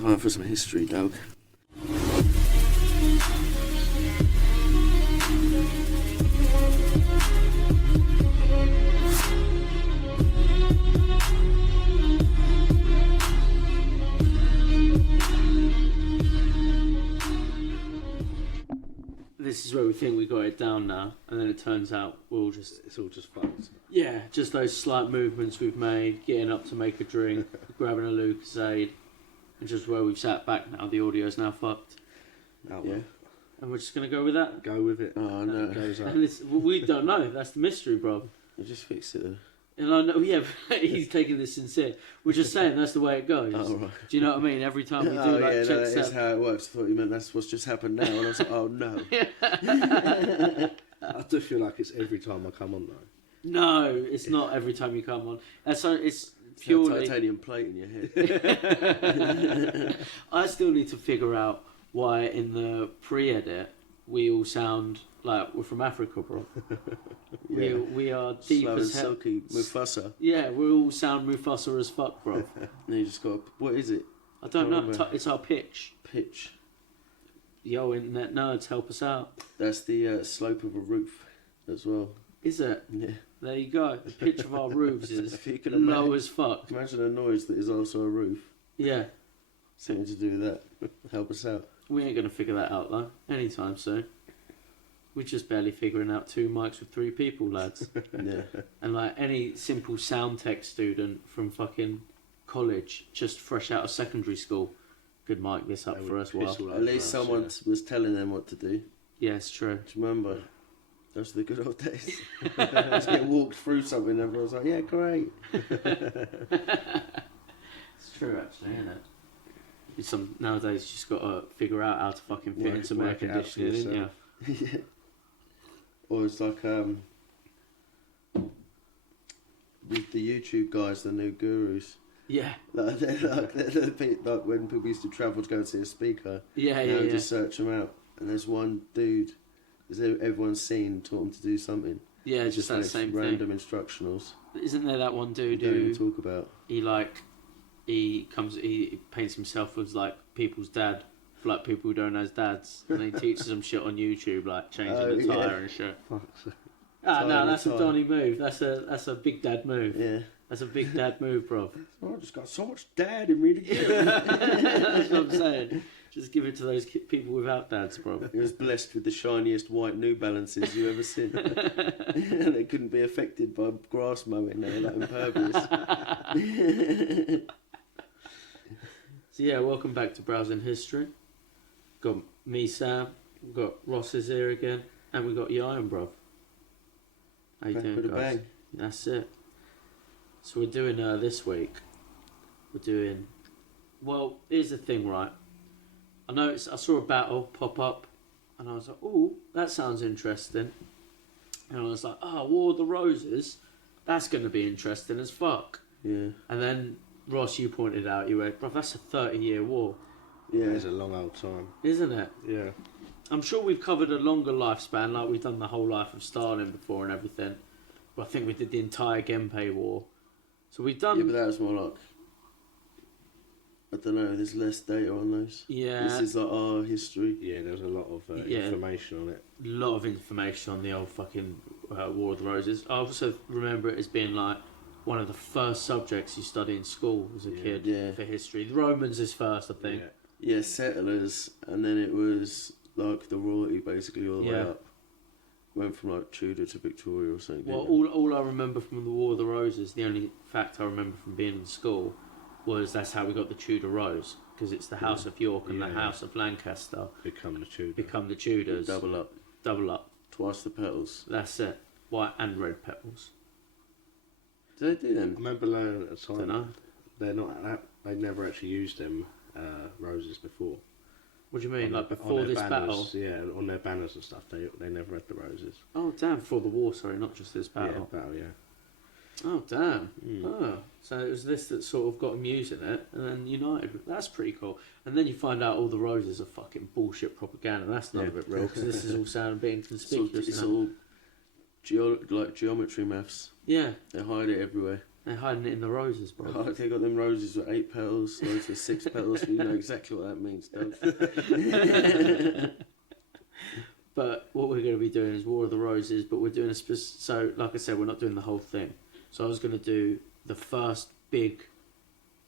Time for some history, dog. This is where we think we got it down now, and then it turns out it's all just fucked. Yeah, just those slight movements we've made, getting up to make a drink, grabbing a Lucozade, and just where we've sat back now, the audio's now fucked. Oh, Yeah. And we're just going to go with that? Go with it. Oh, no. It goes up. And we don't know, that's the mystery, bro. You just fix it. And I know, yeah, he's taking this sincere. We're just saying that's the way it goes. Oh, right. Do you know what I mean? Every time we do Yeah, check that is how it works. I thought you meant that's what's just happened now. And I was like, oh, no. I do feel like it's every time I come on though. No, it's not every time you come on. So it's It's purely... a titanium plate in your head. I still need to figure out why in the pre-edit we all sound like we're from Africa, bro. Yeah. We are deep Slow and as hell. silky Mufasa. Yeah, we all sound Mufasa as fuck, bro. And you just got, what is it? I don't know. remember. It's our pitch. Pitch. Yo, internet nerds, help us out. That's the slope of a roof as well. Is it? Yeah. There you go. The pitch of our roofs is If you can low imagine, as fuck. imagine a noise that is also a roof. Yeah. Something to do with that. Help us out. We ain't going to figure that out, though, anytime soon. We're just barely figuring out 2 mics with 3 people, lads. Yeah. And like any simple sound tech student from fucking college, just fresh out of secondary school, could mic this up They for would us. Well, piss all At over least us, someone yeah. was telling them what to do. yeah, it's true. Do you remember? Those were the good old days. Just get walked through something and everyone's like, yeah, great. It's true, actually, isn't it? Nowadays, you just got to figure out how to fucking fit in some air work it out for conditioning, didn't you? yourself. Yeah. Or it's like with the YouTube guys, the new gurus. Yeah, Like like when people used to travel to go and see a speaker. yeah, Now yeah. just search them out, and there's one dude, as everyone's seen, taught him to do something. Yeah, it's just that makes same random instructionals. thing. Isn't there that one We dude don't even who talk about. he paints himself as like people's dad, for like people who don't have dads, and he teaches them shit on YouTube, like changing Oh, the yeah. tire and shit. Fuck's sake. Ah, no, Tire, that's a tire. Donny move. That's a big dad move. Yeah. That's a big dad move, bro. Oh, I just got so much dad in me to give. That's what I'm saying. Just give it to those people without dads, bro. He was blessed with the shiniest white New Balances you've ever seen. And they couldn't be affected by grass mowing. They were like impervious. So yeah, welcome back to Browsing History. Got me, Sam. We've got Ross is here again, and we got Ian, bro. How you Back doing, with a guys? bang. That's it. So we're doing this week. We're doing. Well, here's the thing, right? I saw a battle pop up, and I was like, "Oh, that sounds interesting." And I was like, "Oh, War of the Roses, that's going to be interesting as fuck." Yeah. And then Ross, you pointed out, you went, "Bro, that's a 30-year war, Yeah. It's a long old time. isn't it?" Yeah. I'm sure we've covered a longer lifespan, like we've done the whole life of Stalin before and everything. But I think we did the entire Genpei War. So we've done. Yeah, but that was more like, I don't know, there's less data on those. Yeah, This is like our history. Yeah, there's a lot of Yeah. information on it. a lot of information on the old fucking War of the Roses. I also remember it as being like one of the first subjects you study in school as a Yeah. kid Yeah. for history. The Romans is first, I think. Yeah. Yeah, settlers, and then it was like the royalty basically all the way Yeah. up. Went from like Tudor to Victoria or something. Well, didn't it? all I remember from the War of the Roses, the only fact I remember from being in school, was that's how we got the Tudor Rose, because it's the House of York and the Yeah. House of Lancaster Become the Tudor. become the Tudors. Double up, Double up. twice the petals. That's it. White and red petals. Did they do I them? remember learning at the Don't time know. they're not that. They never actually used them roses before. What do you mean? On Like their- before on their this banners, battle? Yeah, on their banners and stuff. They never had the roses. Oh damn! Before the war, sorry, not just this battle. Yeah, battle. Yeah. Oh damn! Mm. Oh, so it was this that sort of got them using it, and then united. That's pretty cool. And then you find out all the roses are fucking bullshit propaganda. That's none Yeah. of it real, because this is all sounding being It's all, conspicuous. it's now. all like geometry maths. Yeah, They hide it everywhere. They're hiding it in the roses, bro. Oh, they got them roses with 8 petals, those with 6 petals. You know exactly what that means, don't you? But what we're going to be doing is War of the Roses, but we're doing so, like I said, we're not doing the whole thing. So I was going to do the first big,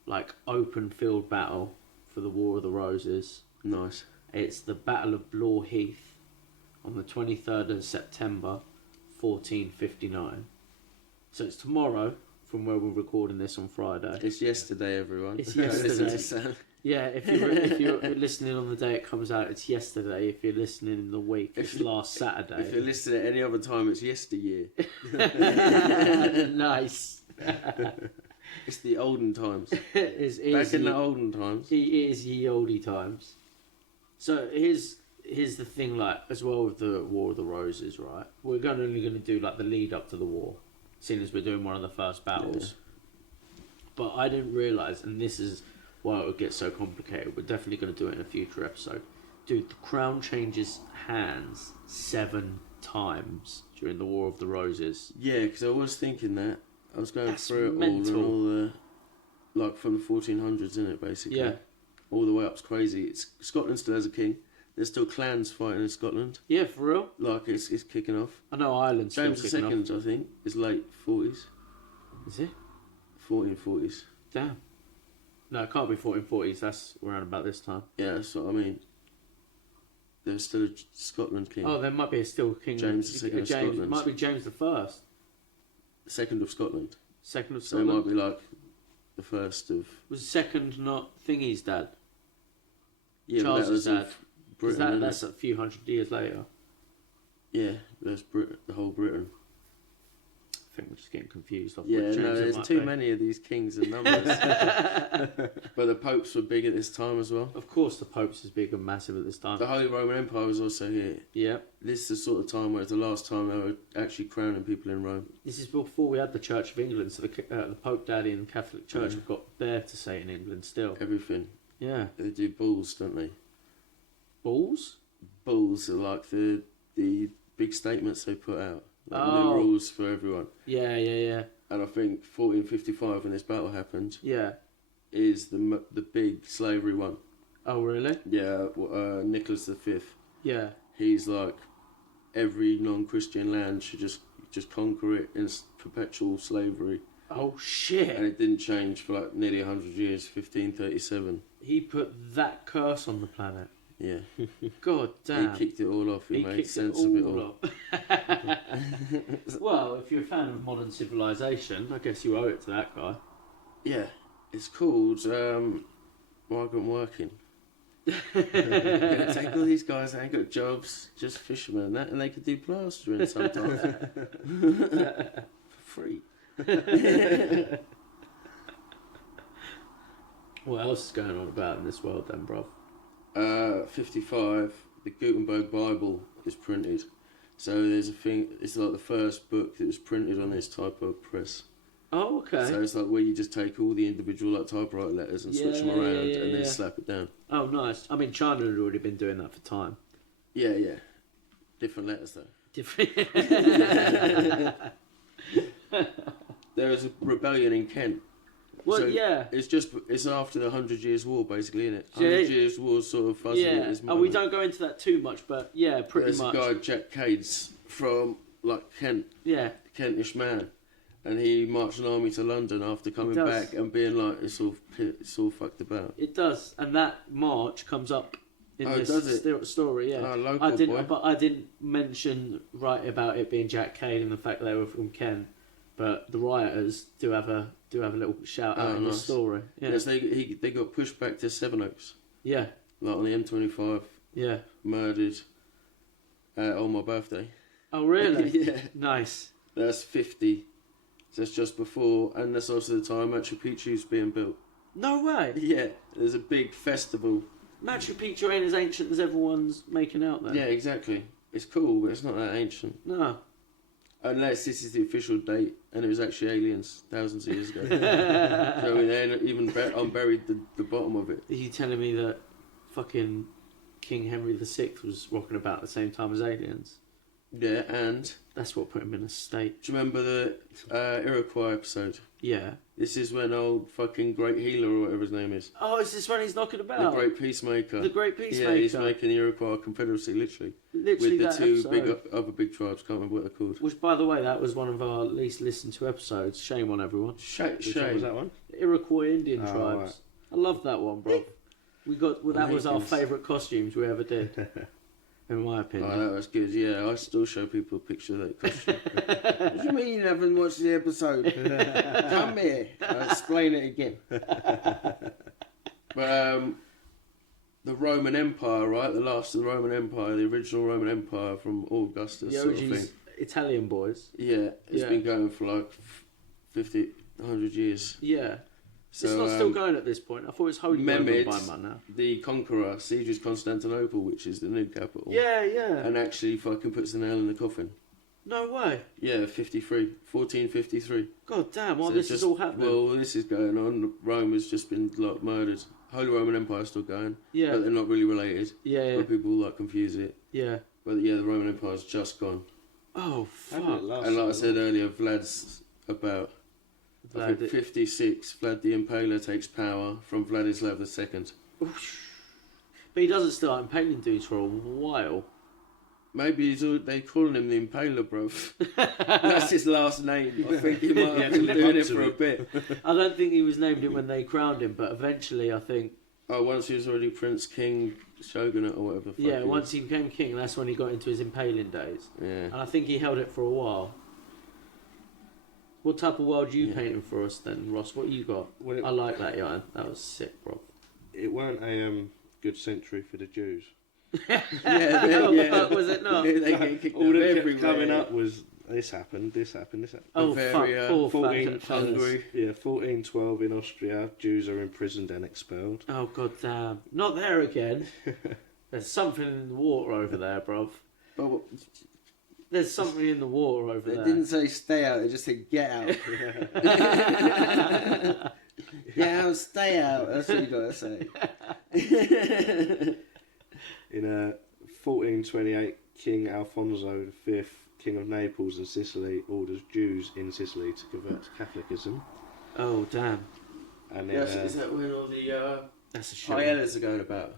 like, open field battle for the War of the Roses. Nice. It's the Battle of Blore Heath on the 23rd of September, 1459. So it's tomorrow, from where we're recording this on Friday. It's yesterday, everyone. It's Don't listen yesterday. to Sam. Yeah, if you're listening on the day it comes out, it's yesterday. If you're listening in the week, it's last Saturday. If you're listening at any other time, it's yesteryear. Nice. It's the olden times. Back in the olden times. It is ye oldie times. So here's the thing, like, as well with the War of the Roses, right? We're only going to do like the lead up to the war, seeing as we're doing one of the first battles. Yeah. But I didn't realise, and this is why it would get so complicated. We're definitely going to do it in a future episode. Dude, the crown changes hands 7 times during the War of the Roses. Yeah, because I was thinking that. I was going through it mental. all the, like, from the 1400s, isn't it, basically? Yeah. All the way up. It's crazy. Scotland still has a king. There's still clans fighting in Scotland. Yeah, for real? Like, it's kicking off. I know Ireland's still James kicking II, off. I think, is late 40s. Is it? 1440s. Damn. No, it can't be 1440s. That's around about this time. Yeah, that's what I mean. There's still a Scotland king. Oh, there might be still king. James II of Scotland. It might be James the First. Second of Scotland. Second of So Scotland. it might be like the first of... Was second not Thingy's dad? Yeah, Charles' but that was dad. of Britain, isn't That's it? a few hundred years later. Yeah, that's the whole Britain. I think we're just getting confused. Off Yeah, what James no, it there's might too be. many of these kings and numbers. But the popes were big at this time as well. Of course, the Pope's is big and massive at this time. The Holy Roman Empire was also here. Yeah. This is the sort of time where it's the last time they were actually crowning people in Rome. This is before we had the Church of England, so the Pope Daddy and the Catholic Church have got bare to say in England still. Everything. Yeah. They do bulls, don't they? Bulls? Bulls are like the big statements they put out. Like new Oh. rules for everyone. Yeah, yeah, yeah. And I think 1455, when this battle happened, Yeah. is the big slavery one. Oh, really? Yeah, Nicholas V. Yeah. He's like, every non-Christian land should just conquer it in perpetual slavery. Oh, shit. And it didn't change for like nearly 100 years, 1537. He put that curse on the planet. Yeah. God damn. He kicked it all off. He made kicked sense of it all. off. Well, if you're a fan of modern civilization, I guess you owe it to that guy. Yeah. It's called Migrant Working. You're gonna take all these guys that ain't got jobs, just fishermen and that, and they could do plastering sometimes. For free. What else is going on about in this world then, bruv? 55, the Gutenberg Bible is printed. So there's a thing, it's like the first book that was printed on this typo press. Oh, okay. So it's like where you just take all the individual like typewriter letters and switch them around and then slap it down. Oh, nice. I mean, China had already been doing that for time. Yeah, yeah. Different letters though. Different. There was a rebellion in Kent. Well, So yeah. It's after the 100 Years' War, basically, isn't it? Yeah. 100 Years' War sort of fuzzy. Yeah. Oh, we don't go into that too much, but yeah, pretty much. There's a guy, Jack Cades, from like Kent, Yeah. Kentish man, and he marched an army to London after coming does. back and being like, it's all fucked about. It does, and that march comes up in Oh, this does it? story. Yeah, Oh, local I didn't, boy. but I didn't mention right about it being Jack Cade and the fact that they were from Kent. But the rioters do have a little shout out in the nice. story. Yeah, Yes, they got pushed back to Sevenoaks, yeah, like on the M25, yeah. murdered on my birthday. Oh, really? Yeah, Nice. that's 50. So that's just before, and that's also the time Machu Picchu's being built. No way. Yeah, there's a big festival. Machu Picchu ain't as ancient as everyone's making out there. Yeah, exactly. It's cool, but it's not that ancient. No. Unless this is the official date, and it was actually aliens thousands of years ago. So they even unburied the bottom of it. Are you telling me that fucking King Henry VI was rocking about at the same time as aliens? Yeah, and That's what put him in a state. do you remember the Iroquois episode? Yeah. This is when old fucking Great Healer or whatever his name is. Oh, is this when he's knocking The about? Great Peacemaker. The Great Peacemaker. Yeah, he's making the Iroquois Confederacy, literally. Literally with the that two episode. other big tribes, can't remember what they're called. Which, by the way, that was one of our least listened to episodes. Shame on everyone. Which one was Shame. that one? The Iroquois Indian Oh, tribes. right. I love that one, bro. That was our Americans. favourite costumes we ever did, in my Oh, opinion. that was good. Yeah, I still show people a picture of that costume. What do you mean you haven't watched the episode? Come here. I'll explain it again. But the Roman Empire, right? The last of the Roman Empire, the original Roman Empire from Augustus, The sort of thing. OG's Italian boys. Yeah, it's Yeah. been going for like 50, 100 years. Yeah. So, it's not still going at this point. I thought it was Holy Roman Mehmed, by now. the Conqueror, sieges Constantinople, which is the new capital. Yeah, yeah. And actually fucking puts the nail in the coffin. No way. Yeah, 1453. God damn, while So this just- is all happening. Well, this is going on. Rome has just been like murdered. Holy Roman Empire is still going, yeah, but they're not really related. yeah, yeah, But people like confuse it. yeah. But yeah, the Roman Empire's just gone. Oh, How did it fuck. last And like I so said long? earlier, Vlad's about. I Vlad- think 56. Vlad the Impaler takes power from Vladislav II. But he doesn't start impaling dudes for a while. Maybe they calling him the Impaler, bro. That's his last name. I think he might He have had been to live doing up it to for a it. bit. I don't think he was named it when they crowned him, but eventually I think, Oh, once he was already Prince, King, Shogunate, or whatever the fuck yeah, he once was. he became king, that's when he got into his impaling days. Yeah. And I think he held it for a while. What type of world are you Yeah. painting for us then, Ross? What you got? Well, I like that, yeah. That was sick, bro. it weren't a good century for the Jews. Yeah, Oh, yeah. fuck, was it not? They get kicked All out that kept everywhere. coming up was this happened, this happened, this happened. Oh, Bavaria, fuck. Poor 14 fellas. Hungary. Yeah, 1412 in Austria, Jews are imprisoned and expelled. Oh, god damn. Not there again. There's something in the water over there, bruv. But There's something in the water over they there. didn't say stay out, they just said get out. Get out, stay out. That's what you gotta say. In 1428, King Alfonso V, King of Naples and Sicily, orders Jews in Sicily to convert to Catholicism. Oh, damn. And then, Yes, is that when all the That's a shame. paellas are going about?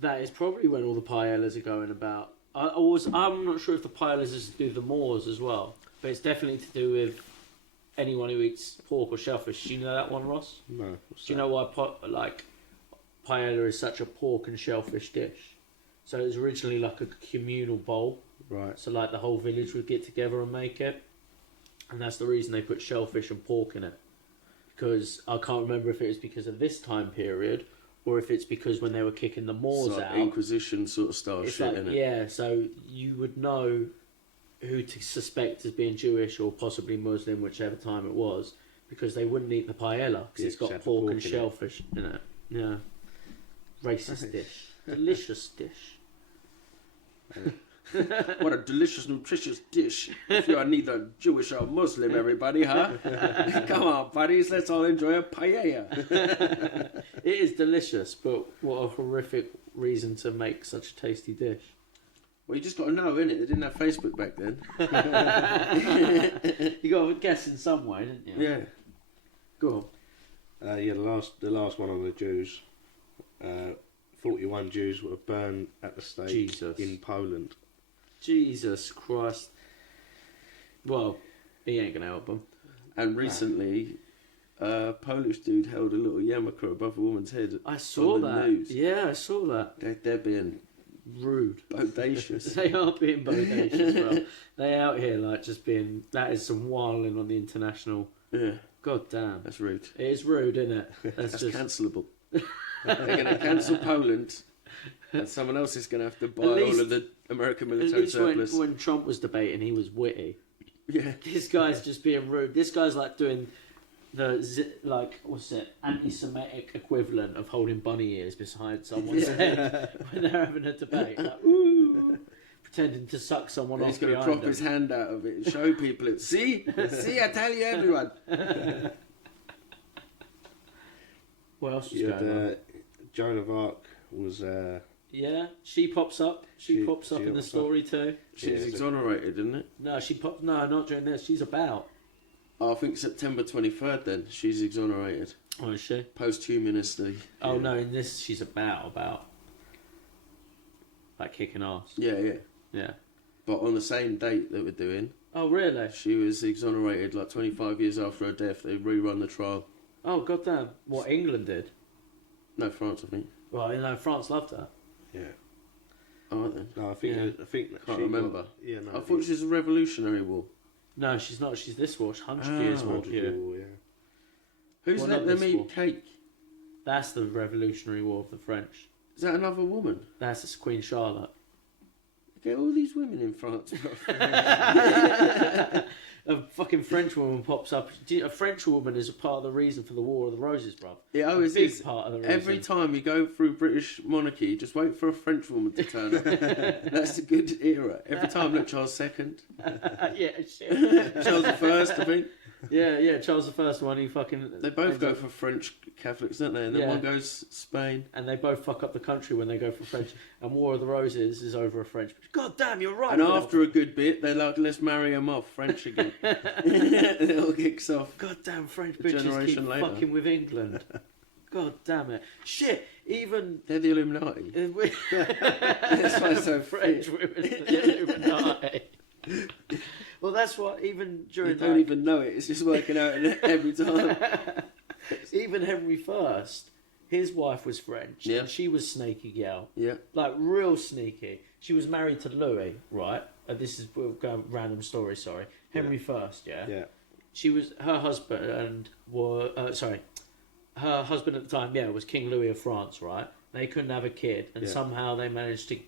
That is probably when all the paellas are going about. I'm not sure if the paellas is to do with the Moors as well, but it's definitely to do with anyone who eats pork or shellfish. Do you know that one, Ross? no, Do you know why paella is such a pork and shellfish dish? So it was originally like a communal bowl. Right. So like the whole village would get together and make it, and that's the reason they put shellfish and pork in it. Because I can't remember if it was because of this time period, or if it's because when they were kicking the Moors It's like out. Inquisition sort of style It's shit, like, innit? yeah, so you would know who to suspect as being Jewish or possibly Muslim, whichever time it was, because they wouldn't eat the paella because Yeah, it's got 'cause it had pork pork and in it. shellfish in it. Yeah, racist dish, delicious dish. What a delicious, nutritious dish. If you are neither Jewish or Muslim, everybody, huh? Come on, buddies, let's all enjoy a paella. It is delicious, but what a horrific reason to make such a tasty dish. Well, you just got to know, innit? They didn't have Facebook back then. You got to guess in some way, didn't you? Yeah. Go on. Yeah, the last one on the Jews. 41 Jews were burned at the stake Jesus. in Poland. Jesus Christ. Well, he ain't gonna help them. And recently, a Polish dude held a little yarmulke above a woman's head. I saw on the that. news. Yeah, I saw that. They're being Rude. bodacious. They are being bodacious, bro. They out here like just being. That is some wilding on the international. Yeah, God damn. that's rude. It is rude, isn't it? That's just. cancelable. They're going to cancel Poland, and someone else is going to have to buy At all least- of the American At military least surplus. when Trump was debating, he was witty. Yeah. This guy's just being rude. This guy's like doing the what's it, anti-Semitic equivalent of holding bunny ears beside someone's head when they're having a debate. Like, ooh, pretending to suck someone And off he's going to behind crop his them. hand out of it and show people it. See, I tell you, everyone. What else was You going on? had, Joan of Arc was Yeah, she pops up. She pops up in the story too. She's exonerated, isn't it? No, No, not during this. She's about. Oh, I think September 23rd. Then she's exonerated Oh, is she? posthumously. Oh no, in this she's about. Like kicking ass. Yeah, yeah. Yeah. But on the same date that we're doing, Oh really? she was exonerated like 25 years after her death. They rerun the trial. Oh goddamn! What England did? No, France, I think. Well, you know, France loved her. Yeah. All right then. No, I think Yeah. I think that Can't she remember. Yeah, no. I thought she was a Revolutionary War. No, she's not. She's this war. 100 years war. 100 Yeah. year war, yeah. Who's Well, let not them this eat war. cake? That's the Revolutionary War of the French. Is that another woman? That's Queen Charlotte. Get all these women in France, bro. A fucking French woman pops up. A French woman is a part of the reason for the War of the Roses, bruv. It A always big is. part of the reason. Every time you go through British monarchy, just wait for a French woman to turn up. That's a good era. Every time, look, Charles II, Yeah, shit. Charles I, I think. Yeah, Charles I one, he fucking... They both go for French Catholics, don't they? And then Yeah. one goes Spain. And they both fuck up the country when they go for French. And War of the Roses is over a French... God damn, you're right. And after a good bit, they're like, let's marry them off, French again. It all kicks off. God damn, French A bitches keep generation later. fucking with England. God damn it. Shit, even... They're the Illuminati. That's why it's so French women are the Illuminati. Well, that's what even during You don't even know it. It's just working out every time. even Henry I, his wife was French. Yeah. And she was sneaky gal, Yeah. like real sneaky. She was married to Louis, right? This is we'll go random story. Sorry, Henry I. Yeah. Yeah. She was her husband her husband at the time. Yeah, was King Louis of France, right? They couldn't have a kid, and Yeah. somehow they managed to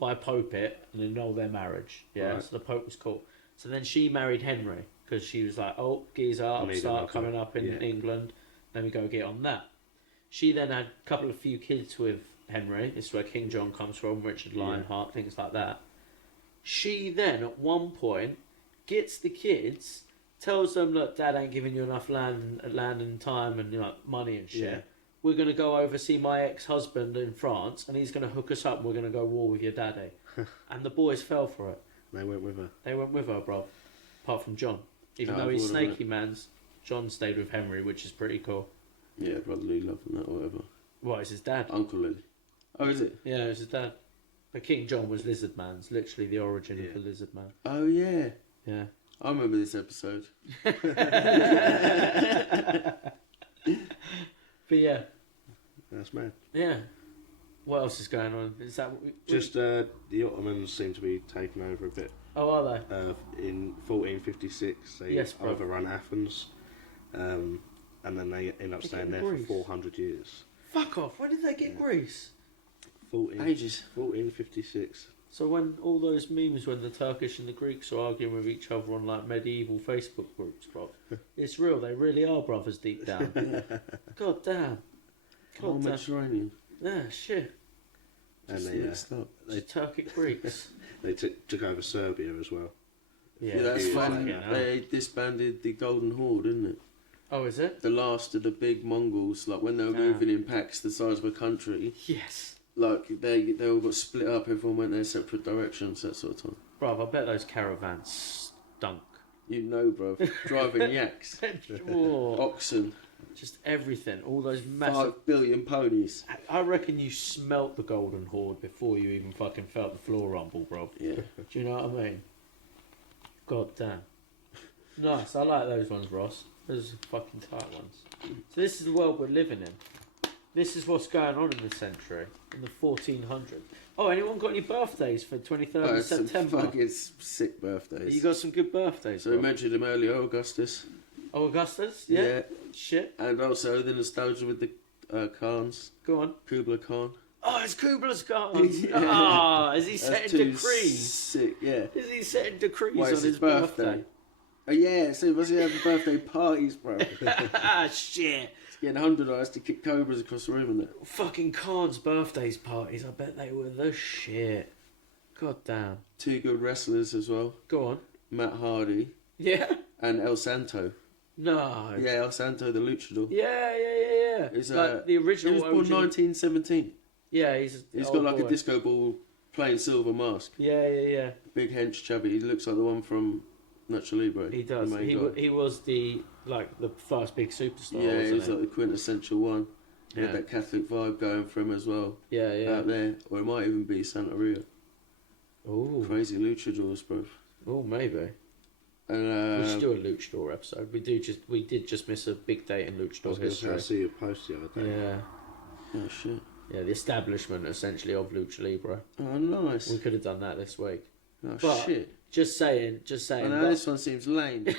by Pope it and annul their marriage. Yeah, Right. so the Pope was cool. So then she married Henry because she was like, oh, geezer, upstart another- coming up in yeah. England. Let me go get on that. She then had a few kids with Henry. This is where King John comes from, Richard Yeah. Lionheart, things like that. She then, at one point, gets the kids, tells them, look, Dad ain't giving you enough land and time and money and shit. Yeah. We're going to go over see my ex-husband in France and he's going to hook us up and we're going to go war with your daddy. And the boys fell for it. They went with her. They went with her, bro. Apart from John. Even Oh, though he's I thought of snaky man's, John stayed with Henry, which is pretty cool. Yeah, brotherly love and that, or whatever. What, it's his dad? Uncle Lily. Oh, is it? Yeah, it was his dad. But King John was Lizard Man's, literally the origin of the Lizard Man. Oh, yeah. Yeah. I remember this episode. But yeah. That's mad. Yeah. What else is going on? Is that what Just the Ottomans seem to be taking over a bit. Oh, are they? In 1456, they Yes, bro. overrun Athens, and then they end up They staying get there Greece. for 400 years. Fuck off. When did they get Greece? 1456. So when all those memes when the Turkish and the Greeks are arguing with each other on like medieval Facebook groups, bro. It's real. They really are brothers deep down. God damn. Oh, God damn. Mediterranean. Yeah, shit. And Just they mixed up. It's Turkic Greeks. they took over Serbia as well. Yeah, that's fucking when hell. they disbanded the Golden Horde, isn't it? Oh, is it? The last of the big Mongols, like when they were moving in packs the size of a country, Yes. like they all got split up, everyone went their separate directions, that sort of time. Bruv, I bet those caravans stunk. You know, bro. Driving yaks, Oh, oxen, just everything. All those massive... 5 billion ponies. I reckon you smelt the Golden Horde before you even fucking felt the floor rumble, bro. Yeah. Do you know what I mean? God damn. Nice, I like those ones, Ross. Those are fucking tight ones. So this is the world we're living in. This is what's going on in the century, in the 1400s. Oh, anyone got any birthdays for 23rd Oh, of it's some September? fucking sick birthdays. You got some good birthdays, So we bro. mentioned him earlier, Augustus. Oh, Augustus? Yeah. Shit. And also the nostalgia with the Khans. Go on. Kubla Khan. Oh, it's Kubla's Khan. Yeah. Ah, is he That's setting too decrees? sick, yeah. Is he setting decrees Why, on it's his birthday? Oh yeah, so was he having birthday parties, bro? Ah, shit. Getting 100 eyes to kick cobras across the room and that. Fucking Khan's birthdays parties, I bet they were the shit. God damn. 2 good wrestlers as well. Go on. Matt Hardy Yeah? and El Santo. No. Yeah, El Santo, the luchador. Yeah. It's, Like the He original was born OG. 1917. Yeah, he's got like a disco ball plain silver mask. Yeah. Big hench chubby. He looks like the one from Nacho Libre. He does. He was the first big superstar. Yeah, wasn't he's like the quintessential one. He Yeah. had that Catholic vibe going for him as well. Yeah. Out there, or it might even be Santeria. Oh, Crazy luchadors, bro. oh, maybe. And We should do a luchador episode. We did just miss a big date in I was luchador going to say, I history. see your post the other day. Yeah, oh shit. yeah. The establishment essentially of lucha libre. Oh nice. We could have done that this week. Oh But- shit. Just saying. I know this one seems lame. No,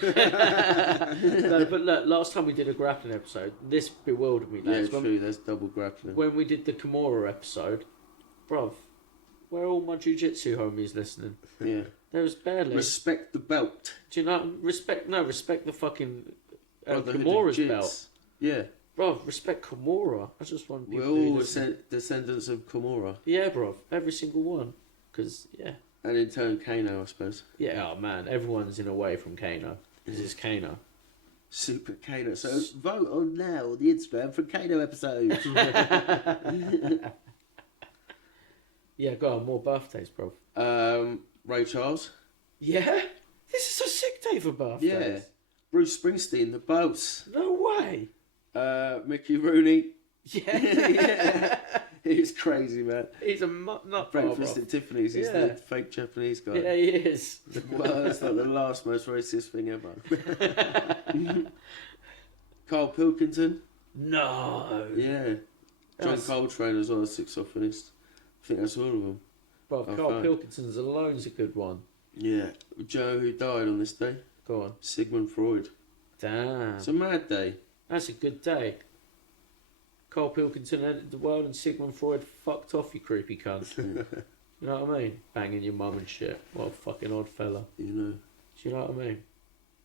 but look, last time we did a grappling episode, this bewildered me. Yeah, lads. true. There's double grappling. When we did the Kimura episode, bruv, where are all my jiu-jitsu homies listening? Yeah. There was barely. Respect the belt. Do you know? Respect the fucking Brotherhood of Kimura's Jits. belt. Yeah. Bruv, respect Kimura. I just want people We're to all listen. descendants of Kimura. Yeah, bruv. Every single one. Because, yeah. And in turn, Kano, I suppose. Yeah, oh man. Everyone's in a way from Kano. This is Kano. Super Kano. So vote on now the Instagram for Kano episode. Yeah, go on. More birthdays, bruv. Ray Charles. Yeah? This is a sick day for birthdays. Yeah. Bruce Springsteen, the boss. No way. Mickey Rooney. Yeah. Yeah. He's crazy, man. He's a nut Breakfast bruv. at Tiffany's. He's Yeah. the fake Japanese guy. Yeah, he is. Well, that's like the last most racist thing ever. Carl Pilkington. No. Yeah. John That's- Coltrane as well, saxophonist. I think that's all of them. Bruv, Oh, Carl fine. Pilkington's alone's a good one. Yeah. Joe, who died on this day. Go on. Sigmund Freud. Damn. It's a mad day. That's a good day. Carl Pilkington entered the world and Sigmund Freud fucked off, you creepy cunt. You know what I mean? Banging your mum and shit. What a fucking odd fella. You know. Do you know what I mean?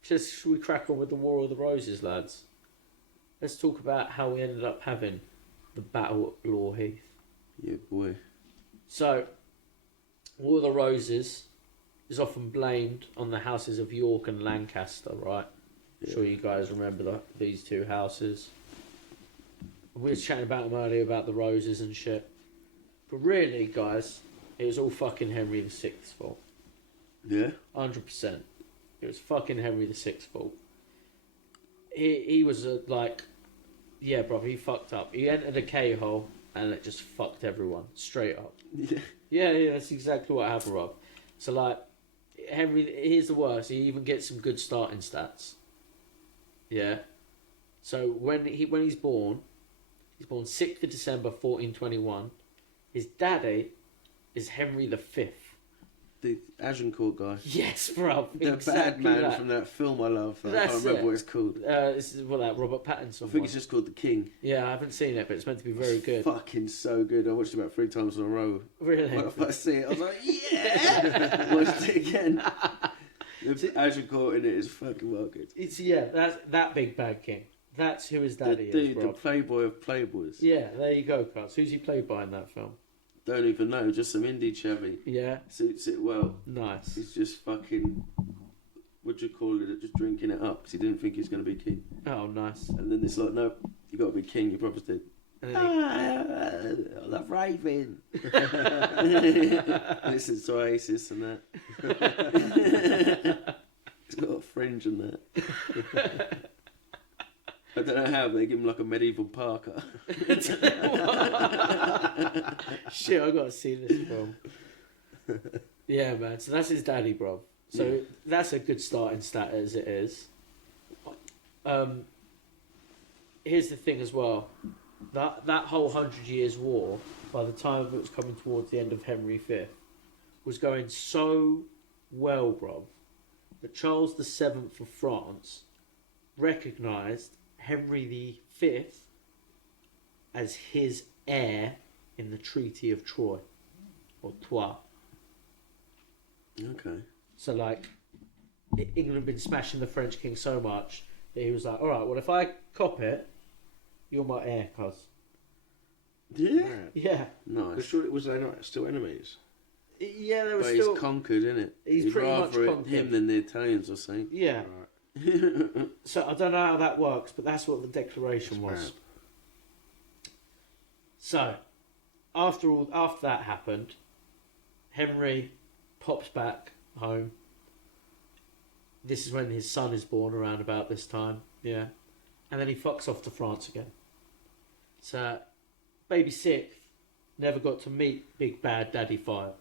Should we crack on with the War of the Roses, lads? Let's talk about how we ended up having the battle at Law Heath. Yeah, boy. So, War of the Roses is often blamed on the houses of York and Lancaster, right? Yeah. Sure you guys remember these two houses. We were chatting about them earlier about the roses and shit. But really, guys, it was all fucking Henry VI's fault. Yeah? 100%. It was fucking Henry VI's fault. He was yeah, bro, he fucked up. He entered a K-hole and it just fucked everyone, straight up. Yeah. Yeah, that's exactly what happened, Rob. So, like, Henry, here's the worst. He even gets some good starting stats. Yeah. So, when he's born 6th of December, 1421. His daddy is Henry V. The Agincourt guy. Yes, bro. The bad man from that film I love. I That's can't remember it. what it's called. This is that Robert Pattinson. I think one. it's just called The King. Yeah, I haven't seen it, but it's meant to be very good. Fucking so good. I watched it about 3 times in a row. Really? When I first see it, I was like, yeah! Watched it again. The Agincourt in it is fucking well good. It's that's that big bad king. That's who his The daddy is, dude, bro. the playboy of playboys. Yeah, there you go, Cuz. Who's he played by in that film? Don't even know, just some indie chavvy. Yeah, Suits it well. nice. He's just fucking, what do you call it, just drinking it up because he didn't think he was going to be king. Oh, nice. And then it's like, no, you got to be king, your brother's dead. And then I love raving. Listens to Oasis and that. He's got a fringe and that. I don't know how, but they give him like a medieval parka. Shit, I gotta see this film. Yeah, man. So that's his daddy, bro. So Yeah. that's a good starting stat as it is. Here's the thing as well. That whole 100 Years' War, by the time it was coming towards the end of Henry V, was going so well, bro, that Charles VII of France recognised Henry V as his heir in the Treaty of Troy, or Troyes. Okay. So, like, England had been smashing the French king so much that he was like, alright, well, if I cop it, you're my heir, cuz. Yeah? Yeah. But Nice. surely was they not still enemies? Yeah, there was But still... he's conquered, innit? He's He'd pretty much rather conquered. him than the Italians or something. Yeah. Right. So, I don't know how that works, but that's what the declaration That's was. mad. So, after that happened, Henry pops back home. This is when his son is born, around about this time, yeah. And then he fucks off to France again. So, baby sixth never got to meet Big Bad Daddy Five.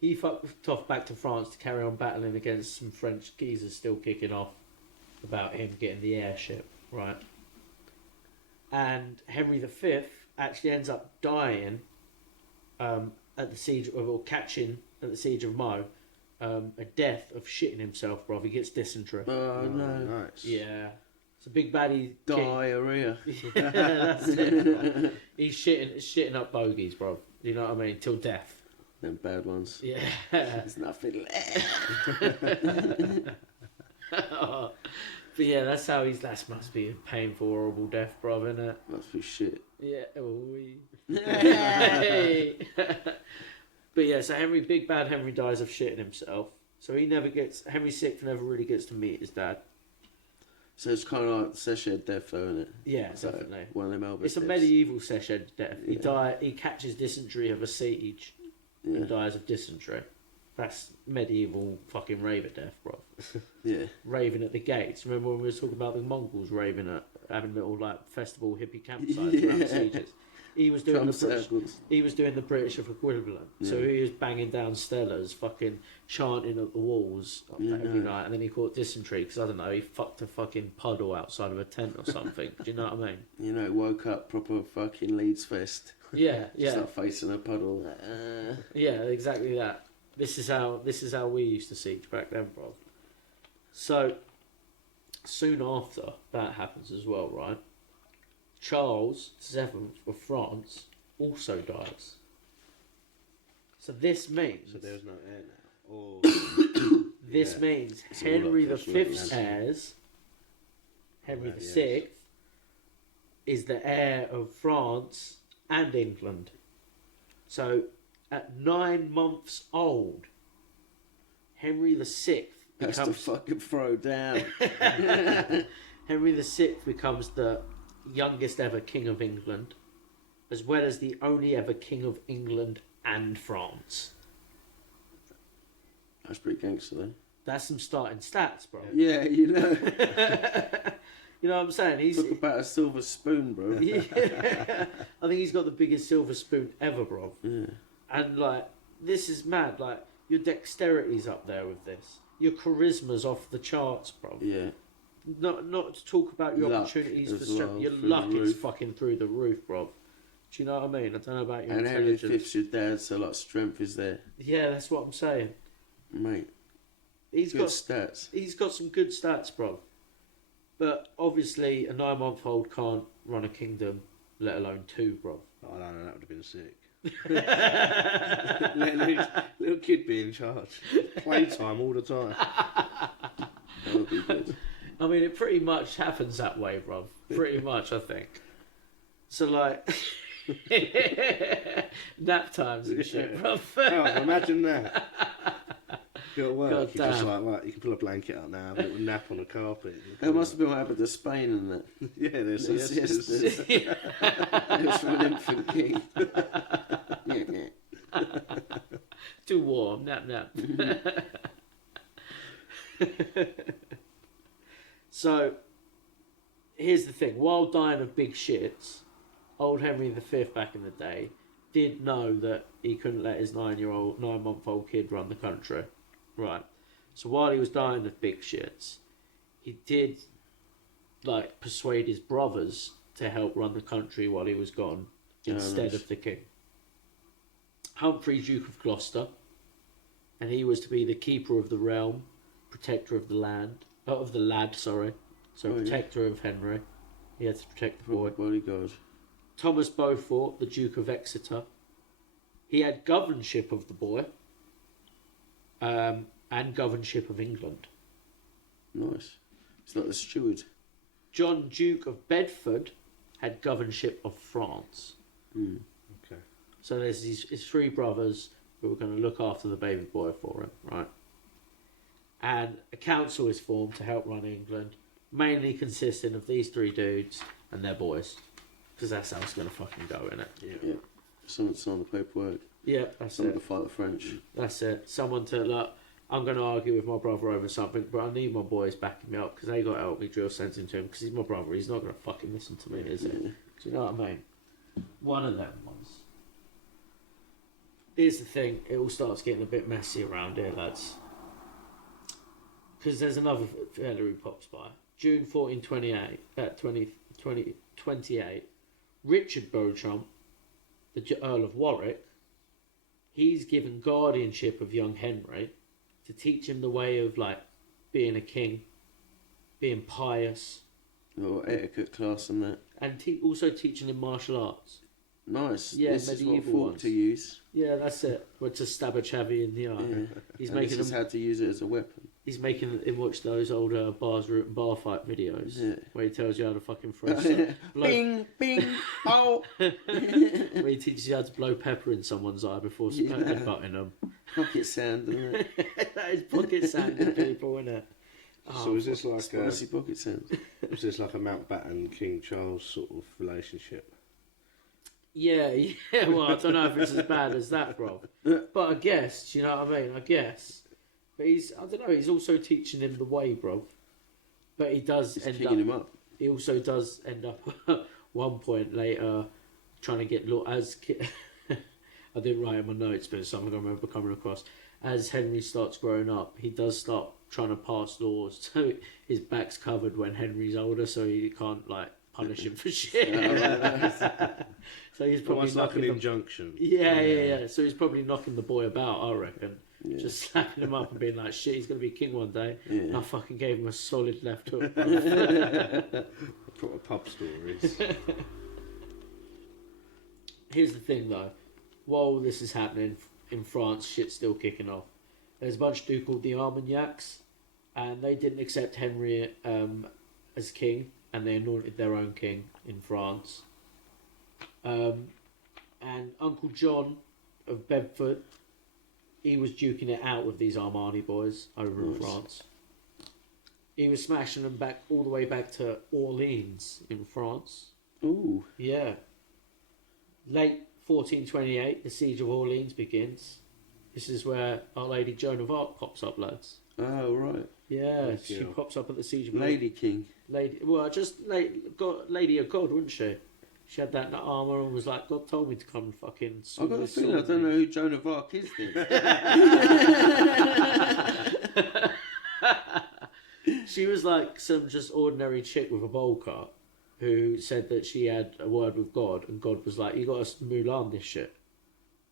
He fucked off back to France to carry on battling against some French geezers still kicking off about him getting the airship, right? And Henry V actually ends up dying at the siege of, or catching at the siege of Meaux, a death of shitting himself, bro. He gets dysentery. Oh no! Nice. Yeah, it's a big baddie. Diarrhea. Yeah, that's it. Bro. He's shitting up bogies, bro. You know what I mean? Till death. Them bad ones. Yeah. There's nothing left. But yeah, that's how he's. That must be a painful, horrible death, bro, isn't it? Must be shit. Yeah. Hey. But yeah, so Big Bad Henry dies of shitting himself. So Henry VI never really gets to meet his dad. So it's kind of like the Seshed death, though, isn't it? Yeah, So definitely. one of them Elvis It's a deaths. medieval Seshed death. Yeah. He catches dysentery of a siege Yeah. and dies of dysentery. That's medieval fucking raver death, bro. Yeah. Raving at the gates. Remember when we were talking about the Mongols raving at having little like festival hippie campsites around sieges? He was doing Drum the British. circles. He was doing the British equivalent. So Yeah. he was banging down Stellas, fucking chanting at the walls Yeah, every no. night, and then he caught dysentery because I don't know, he fucked a fucking puddle outside of a tent or something. Do you know what I mean? You know, woke up proper fucking Leeds fest. Yeah, yeah, Start facing a puddle. yeah, exactly that. This is how we used to siege back then, bro. So soon after that happens as well, right? Charles VII of France also dies. So this means So there's no air now. Or this yeah. means It's all Henry up, V's yeah. heirs, Henry Right, yes. VI, is the heir of France and England. So at 9 months old, Henry VI Has to becomes fucking throw down. Henry VI becomes the youngest ever king of England, as well as the only ever king of England and France. That's pretty gangster, though. That's some starting stats, bro. Yeah, you know. You know what I'm saying? He's Talk about a silver spoon, bro. yeah. I think he's got the biggest silver spoon ever, bro. Yeah. And like, this is mad. Like, your dexterity's up there with this. Your charisma's off the charts, bro. Yeah. Not to talk about your Luck opportunities for as strength. well, Your through luck the is roof. fucking through the roof, bro. Do you know what I mean? I don't know about your And Henry intelligence. V's your dad, so like strength is there, Yeah, that's what I'm saying. mate. He's Good got stats. he's got some good stats, bro. But obviously, a 9-month-old can't run a kingdom, let alone two, bro. Oh no, that would have been sick. little kid be in charge. Playtime all the time. That would be good. I mean, it pretty much happens that way, bro. Pretty much, I think. So, like, nap times and shit, bro. Oh, imagine that. You're at work, God you're just damn. like, right, you can pull a blanket up now, have a little nap on the carpet. That must have been what happened to Spain and that. Yeah, there's There's siestas. It was from an infant king. Yeah. Too warm, nap, nap. So, here's the thing. While dying of big shits, old Henry V back in the day did know that he couldn't let his 9-month-old kid run the country. Right. So while he was dying of big shits, he did, like, persuade his brothers to help run the country while he was gone instead nice. of the king. Humphrey, Duke of Gloucester, and he was to be the keeper of the realm, protector of the land, of the lad, sorry. So Oh, yeah. protector of Henry. He had to protect the boy. Bodyguard. Thomas Beaufort, the Duke of Exeter. He had governorship of the boy, and governorship of England. Nice. It's like the steward. John, Duke of Bedford, had governorship of France. Mm. Okay. So there's his three brothers who were going to look after the baby boy for him, right? And a council is formed to help run England, mainly consisting of these three dudes and their boys. Because that's how it's going to fucking go, innit? Yeah. Yeah. Someone to sign the paperwork. Yeah, that's Someone it. to fight the French. That's it. Someone to, look, I'm going to argue with my brother over something, but I need my boys backing me up because they got to help me drill sense into him because he's my brother. He's not going to fucking listen to me, is he? Do you know what I mean? One of them ones. Here's the thing, it all starts getting a bit messy around here, lads. Because there's another fella who pops by. June 2028, Richard Beauchamp, the Earl of Warwick, he's given guardianship of young Henry to teach him the way of, like, being a king, being pious. Or etiquette class and that. And also teaching him martial arts. Nice. Yeah, this is what medieval fork ones. to use. Yeah, that's it. Where to stab a chavvy in the eye. Yeah. He's And making this is him. how to use it as a weapon. He's making him watch those old bars root and bar fight videos Yeah. where he tells you how to fucking throw stuff. Bing, bing, oh. Where he teaches you how to blow pepper in someone's eye before butting them. Pocket sand, isn't it? That is pocket sanding people, isn't it? So is this like Spicy pocket sand. is this like a Mountbatten King Charles sort of relationship? Yeah. Well, I don't know if it's as bad as that, bro. But I guess, do you know what I mean? I guess. But I don't know, he's also teaching him the way, bro. But he does He's end kicking him up. He also does end up at one point later trying to get I didn't write in my notes, but it's something I remember coming across. As Henry starts growing up, he does start trying to pass laws so his back's covered when Henry's older, so he can't like punish him for shit. So he's probably Almost like an knocking him. injunction. Yeah. So he's probably knocking the boy about, I reckon. Yeah. Just slapping him up and being like, shit, he's going to be king one day. Yeah. And I fucking gave him a solid left hook. Proper pub stories. Here's the thing though, while this is happening in France, shit's still kicking off. There's a bunch of dudes called the Armagnacs, and they didn't accept Henry as king, and they anointed their own king in France. And Uncle John of Bedford, he was duking it out with these Armani boys over in France. He was smashing them back all the way back to Orleans in France. Ooh. Yeah. Late 1428, the siege of Orleans begins. This is where Our Lady Joan of Arc pops up, lads. Oh, right. Yeah, Thank she you. pops up at the siege of Lady King. Lady. Well, Lady of God, wouldn't she? She had that armour and was like, God told me to come and fucking. I've got a feeling I don't know who Joan of Arc is then. She was like some just ordinary chick with a bowl cut who said that she had a word with God, and God was like, you got to Mulan this shit.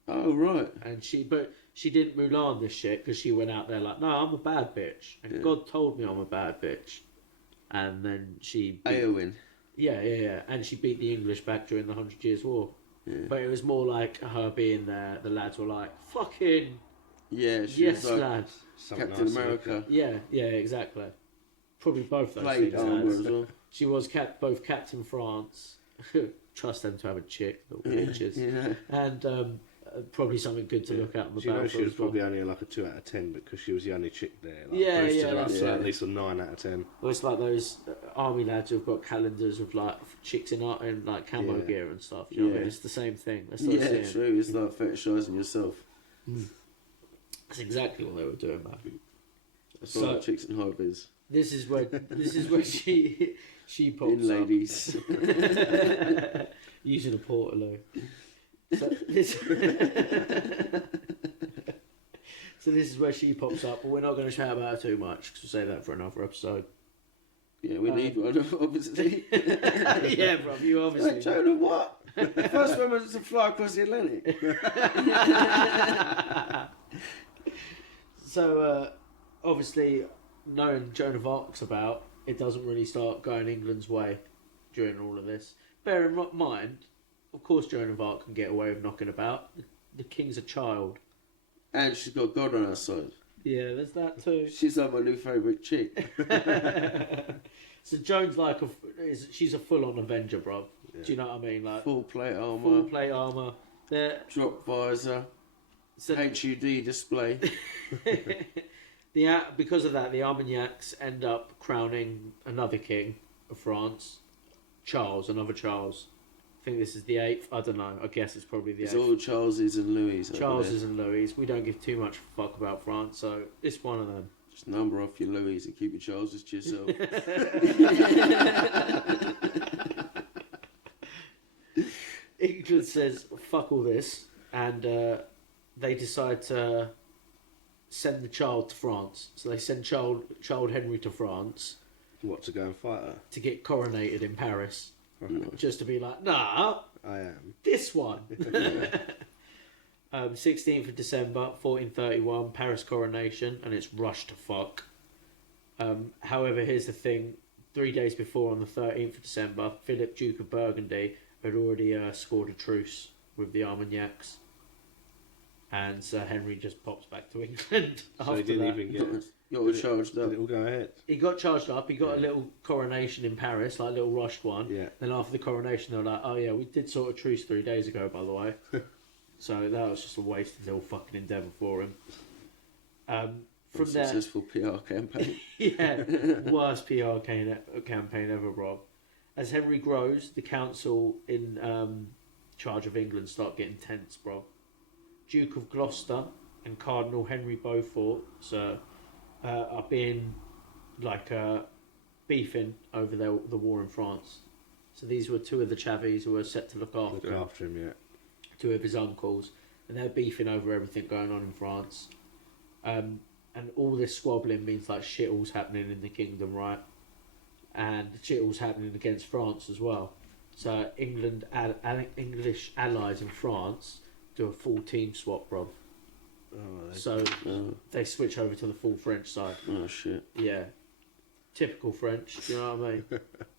Oh, right. And she didn't Mulan this shit because she went out there like, no, I'm a bad bitch, and Yeah. God told me I'm a bad bitch, and then she Eowyn. yeah, and she beat the English back during the 100 Years' War. Yeah. But it was more like her being there. The lads were like, fucking Yeah, she yes, was like lad. Something Captain nice to look America. Yeah, exactly. Probably both those Plate things. armour lads. as well. She was both Captain France. Trust them to have a chick, little bitches. Yeah. And probably something good to look at on the Do you know she battlefield was as well. probably only like a 2 out of 10 because she was the only chick there. Like, Yeah, Bruce yeah, did that's like, it. at least a 9 out of 10. Well, it's like those army lads who've got calendars with like chicks in like camo Yeah. gear and stuff. You know what I mean? Yeah. It's the same thing. That's what Yeah, I'm saying. true. It's like fetishising yourself. That's exactly what they were doing, man. That's So- like chicks in high vis. This is where she pops In ladies. up using a portaloo. So this, so this is where she pops up, but we're not going to shout about her too much because we'll save that for another episode. Yeah, we need one, obviously. Yeah, bro, you obviously. Like, Joan of what? The first woman to fly across the Atlantic. So, obviously, knowing Joan of Arc's about, it doesn't really start going England's way during all of this. Bear in mind, of course, Joan of Arc can get away with knocking about. The king's a child. And she's got God on her side. Yeah, there's that too. She's like my new favourite chick. So Joan's like she's a full-on Avenger, bro. Yeah. Do you know what I mean? Like Full plate full armour, plate armor. They're drop visor, so HUD display. because of that, the Armagnacs end up crowning another king of France, another Charles. I think this is the 8th. I don't know. I guess it's probably the 8th. It's all Charleses and Louis. Charleses and Louis. We don't give too much fuck about France, so it's one of them. Just number off your Louis and keep your Charleses to yourself. England says fuck all this, and they decide to send the child to France. So they send child Henry to France. What, to go and fight her? To get coronated in Paris. No. Just to be like, nah, I am. this one. 16th of December, 1431, Paris coronation, and it's rushed to fuck. However, here's the thing. 3 days before, on the 13th of December, Philip, Duke of Burgundy, had already scored a truce with the Armagnacs. And Sir Henry just pops back to England So after he didn't that. even get... You're all charged Did up. it all go ahead? He got charged up. He got a little coronation in Paris, like a little rushed one. Yeah. Then after the coronation, they were like, "Oh yeah, we did sort of truce 3 days ago, by the way." So that was just a wasted little fucking endeavour for him. From there, Successful PR campaign. yeah, worst PR campaign ever, Rob. As Henry grows, the council in charge of England start getting tense, bro. Duke of Gloucester and Cardinal Henry Beaufort are being like beefing over the war in France. So these were two of the chavs who were set to look after Look him, after him, yeah. two of his uncles, and they're beefing over everything going on in France. And all this squabbling means like shit all's happening in the kingdom, right? And shit all's happening against France as well. So English allies in France do a full team swap, bro. Oh, So Oh, they switch over to the full French side. oh shit. Yeah. Typical French, do you know what I mean?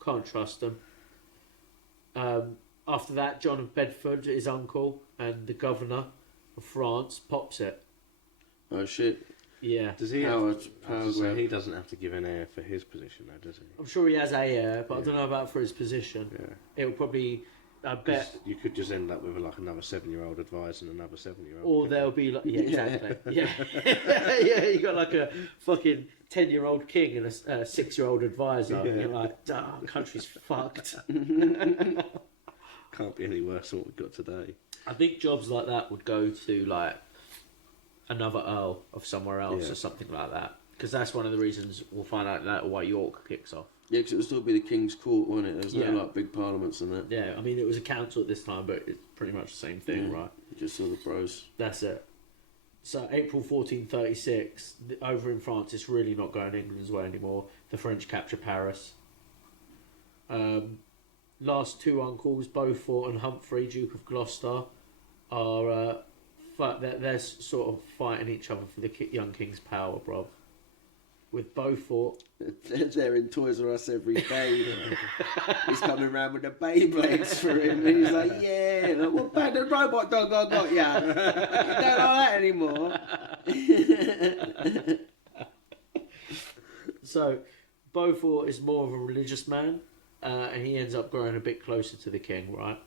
Can't trust them. After that, John of Bedford, his uncle, and the governor of France, pops it. Oh shit. Yeah. does he Power- have, power I was gonna say, grab. he doesn't have to give an heir for his position, though, does he? I'm sure he has a heir, but I Yeah. don't know about for his position. Yeah. It'll probably, I bet, 'Cause you could just end up with like another 7-year-old advisor and another 7-year-old. or there'll be like, yeah, exactly. Yeah. Yeah, you got like a fucking 10-year-old king and a 6-year-old advisor. And Yeah. you're like, oh, country's fucked. Can't be any worse than what we've got today. I think jobs like that would go to like another earl of somewhere else Yeah. or something like that. Because that's one of the reasons we'll find out later why York kicks off. Yeah, because it would still be the King's Court, wouldn't it? There's Yeah. no like big parliaments and that. Yeah, I mean it was a council at this time, but it's pretty much the same thing, Yeah. right? Just all the pros. That's it. So April 1436, over in France, it's really not going England's way anymore. The French capture Paris. Last two uncles, Beaufort and Humphrey, Duke of Gloucester, are they're sort of fighting each other for the young king's power, bruv. With Beaufort, They're in Toys R Us every day. He's coming around with the Beyblades for him. And he's like, yeah, like, what bad the robot dog I got ya? You don't like that anymore. so Beaufort is more of a religious man, and he ends up growing a bit closer to the king, right?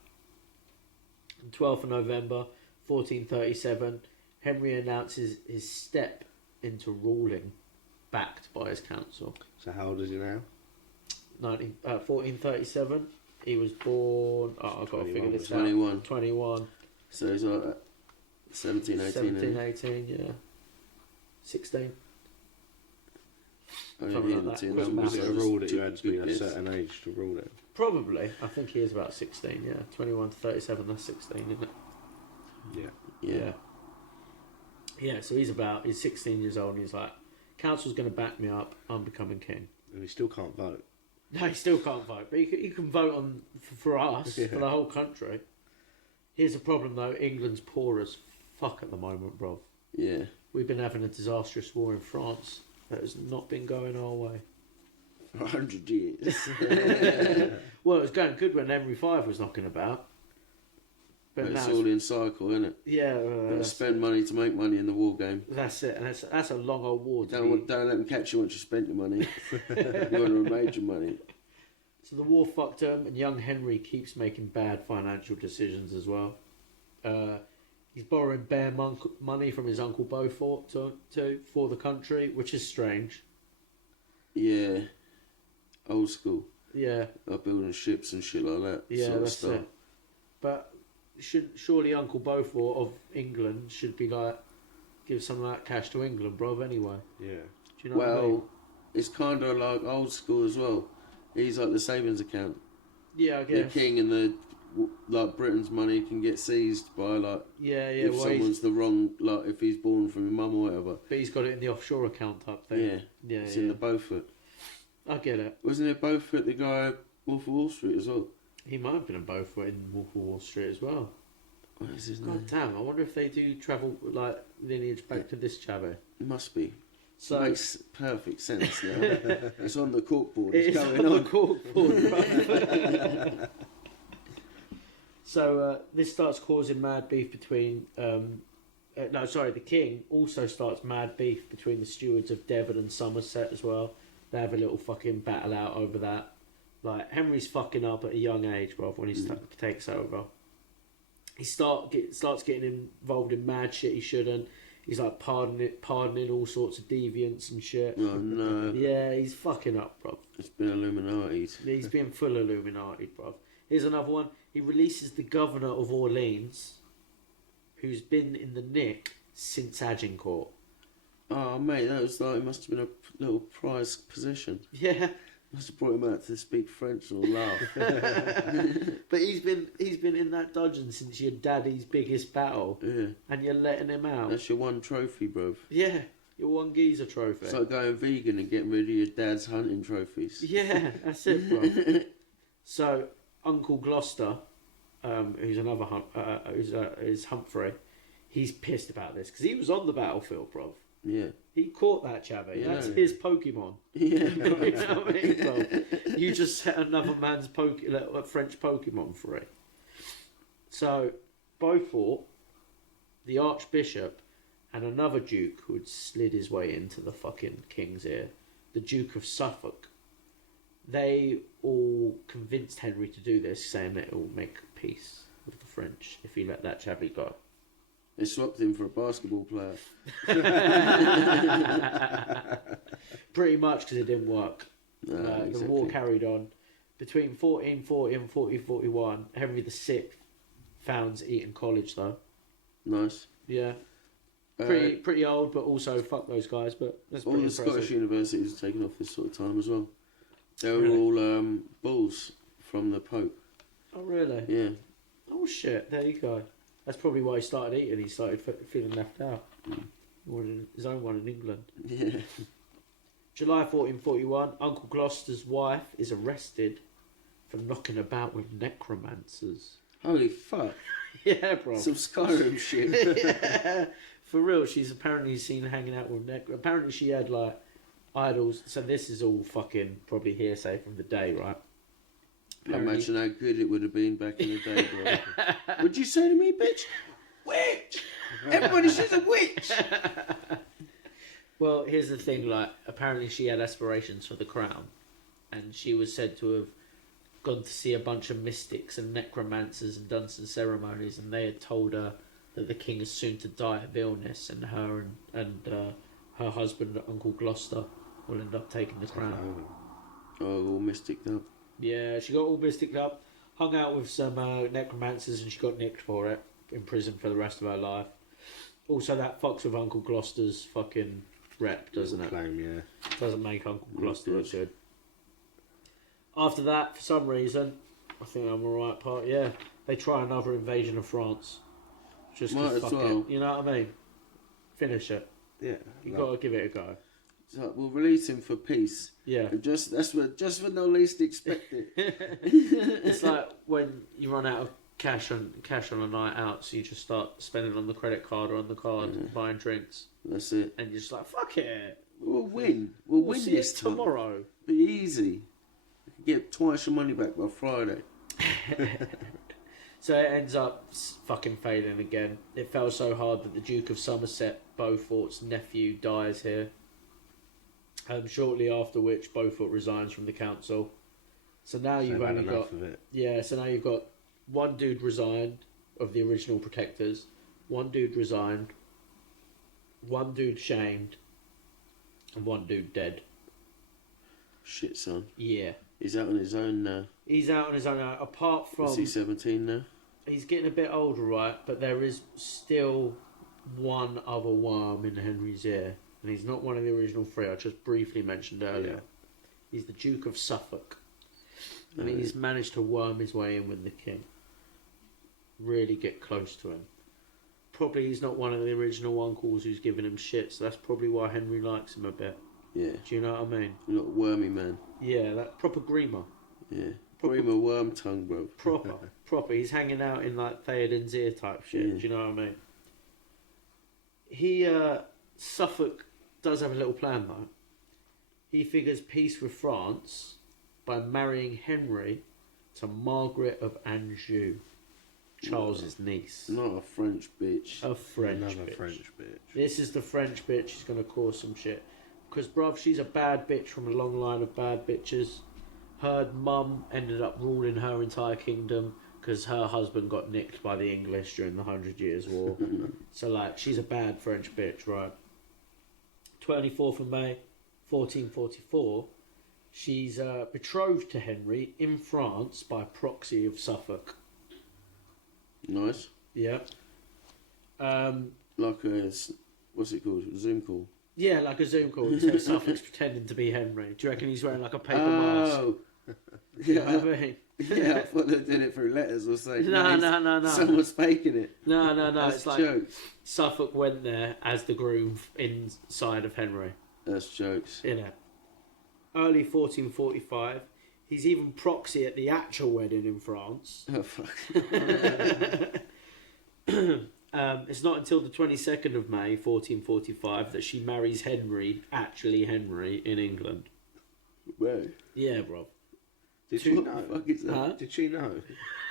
On 12th of November, 1437, Henry announces his step into ruling, backed by his council. So how old is he now? 1437, he was born... Oh, I've got to figure 21, this 21. out. 21. So he's like 17, 18. 17, 18, yeah. 16. Oh, yeah, Something he like had that. two Was numbers. Was it a rule that you had to be a Goodness. certain age to rule it? Probably. I think he is about 16, yeah. 21 to 37, that's 16, isn't it? Yeah. Yeah. Yeah, so he's 16 years old and he's like, council's going to back me up, I'm becoming king. And he still can't vote. No, he still can't vote, but he can vote on for us, Yeah. for the whole country. Here's the problem though, England's poor as fuck at the moment, bro. Yeah. We've been having a disastrous war in France that has not been going our way. For 100 years. Well, it was going good when Henry V was knocking about. But now it's all in cycle, isn't it? yeah, Gotta spend money to make money in the war game. that's it, and that's a long old war. Don't let them catch you once you spent your money. You want to have made your money. So the war fucked him, and young Henry keeps making bad financial decisions as well. He's borrowing bare money from his uncle Beaufort for the country, which is strange. Yeah. Old school. Yeah, Like building ships and shit like that. yeah, sort of that's stuff. it. but surely Uncle Beaufort of England should be like, give some of that cash to England, bruv, anyway. Yeah. Do you know what I mean? It's kind of like old school as well. He's like the savings account. Yeah, I guess. The king and the like Britain's money can get seized by like if someone's the wrong, like if he's born from your mum or whatever. But he's got it in the offshore account type thing. Yeah, it's in the Beaufort. I get it. Wasn't it Beaufort the guy Wolf of Wall Street as well? He might have been a Beaufort in Wolf of Wall Street as well. What is his God name? damn! I wonder if they do travel like lineage back to this chavvy. It must be. So it makes perfect sense now. It's on the corkboard. It's going on the corkboard, right? So this starts causing mad beef between. The king also starts mad beef between the stewards of Devon and Somerset as well. They have a little fucking battle out over that. Like Henry's fucking up at a young age, bro. When he takes over, he starts getting involved in mad shit he shouldn't. He's like pardoning all sorts of deviants and shit. Oh no. Yeah, he's fucking up, bro. It's been Illuminati. He's been full Illuminati, bro. Here's another one. He releases the governor of Orleans, who's been in the nick since Agincourt. Oh mate, that was like, it must have been a little prize position. Yeah. Must have brought him out to speak French or laugh. But he's been in that dungeon since your daddy's biggest battle. Yeah. And you're letting him out. That's your one trophy, bruv. Yeah. Your one geezer trophy. It's like going vegan and getting rid of your dad's hunting trophies. Yeah, that's it, bro. So, Uncle Gloucester, who's another is Humphrey, he's pissed about this because he was on the battlefield, bro. Yeah. He caught that chavvy. Yeah. That's his Pokemon. Yeah. You know what I mean, bro? You just set another man's French Pokemon free. So, Beaufort, the Archbishop, and another Duke who had slid his way into the fucking king's ear, the Duke of Suffolk, they all convinced Henry to do this, saying that it will make peace with the French if he let that chavvy go. They swapped him for a basketball player. Pretty much because it didn't work. No, The exactly. war carried on. Between 1440 and 1441, Henry VI founds Eton College, though. Nice. Yeah. Pretty old, but also fuck those guys. But that's All pretty the impressive. Scottish universities are taking off this sort of time as well. They were Really? all bulls from the Pope. Oh, really? Yeah. Oh, shit. There you go. That's probably why he started Eton. He started feeling left out. He wanted his own one in England. Yeah. July 1441, Uncle Gloucester's wife is arrested for knocking about with necromancers. Holy fuck. Yeah, bro. Some Skyrim shit. Yeah, for real. She's apparently seen hanging out with Apparently she had like idols. So this is all fucking probably hearsay from the day, right? Imagine how good it would have been back in the day, bro. What'd you say to me, bitch? Witch! Everybody says a witch! Well, here's the thing, like, apparently she had aspirations for the crown, and she was said to have gone to see a bunch of mystics and necromancers and done some ceremonies, and they had told her that the king is soon to die of illness, and her and her husband, Uncle Gloucester, will end up taking the crown. Oh, all mysticked up. Yeah, she got all mysticked up, hung out with some necromancers, and she got nicked for it, in prison for the rest of her life. Also, that fucks with Uncle Gloucester's fucking rep, doesn't it? Claim, yeah. Doesn't make Uncle Gloucester look good. After that, for some reason, I think I'm the right part, yeah, they try another invasion of France. Just Might to as fuck well. it. You know what I mean? Finish it. Yeah. You got to give it a go. So we'll release him for peace. Yeah. And just when they'll least expect it. It's like when you run out of cash on a night out, so you just start spending on the credit card or on the card, buying drinks, That's it. and you're just like, fuck it. We'll win. We'll win see this it time. tomorrow. Be easy. You can get twice your money back by Friday. So it ends up fucking failing again. It fell so hard that the Duke of Somerset, Beaufort's nephew, dies here. Shortly after which Beaufort resigns from the council. So now you've I've had only enough got of it. so now you've got one dude resigned of the original protectors, one dude resigned, one dude shamed, and one dude dead. Shit, son. Yeah. He's out on his own now. He's out on his own now, apart from... Is he 17 now? he's getting a bit older, right? But there is still one other worm in Henry's ear, and he's not one of the original three I just briefly mentioned earlier. Yeah. He's the Duke of Suffolk, and he's managed to worm his way in with the king. Really get close to him. Probably he's not one of the original uncles who's giving him shit, so that's probably why Henry likes him a bit. Yeah. Do you know what I mean? You're not a wormy man. Yeah, that proper Grima. Yeah. Proper- Probably a worm tongue, bro. Proper. He's hanging out in like Theoden's ear type shit. Yeah. Do you know what I mean? He, Suffolk does have a little plan though. He figures peace with France by marrying Henry to Margaret of Anjou, Charles's niece. Not a French bitch. A French Another bitch. French bitch. This is the French bitch. She's gonna cause some shit. Because, bruv, she's a bad bitch from a long line of bad bitches. Her mum ended up ruling her entire kingdom because her husband got nicked by the English during the 100 Years' War. So, like, she's a bad French bitch, right? 24th of May, 1444, she's betrothed to Henry in France by proxy of Suffolk. Nice. Yeah. Like a, what's it called? Zoom call. Yeah, like a Zoom call, except Suffolk's pretending to be Henry. Do you reckon he's wearing like a paper mask? Oh. You know Yeah. what I mean? Yeah, I thought they did it through letters or something. No. Someone's faking it. No. That's It's like jokes. Suffolk went there as the groom inside of Henry. That's jokes. In it. Early 1445. He's even proxy at the actual wedding in France. Oh, fuck. It's not until the 22nd of May, 1445, that she marries Henry, actually Henry, in England. Where? Yeah, bro. Did she What know? the fuck is that? Huh? Did she know?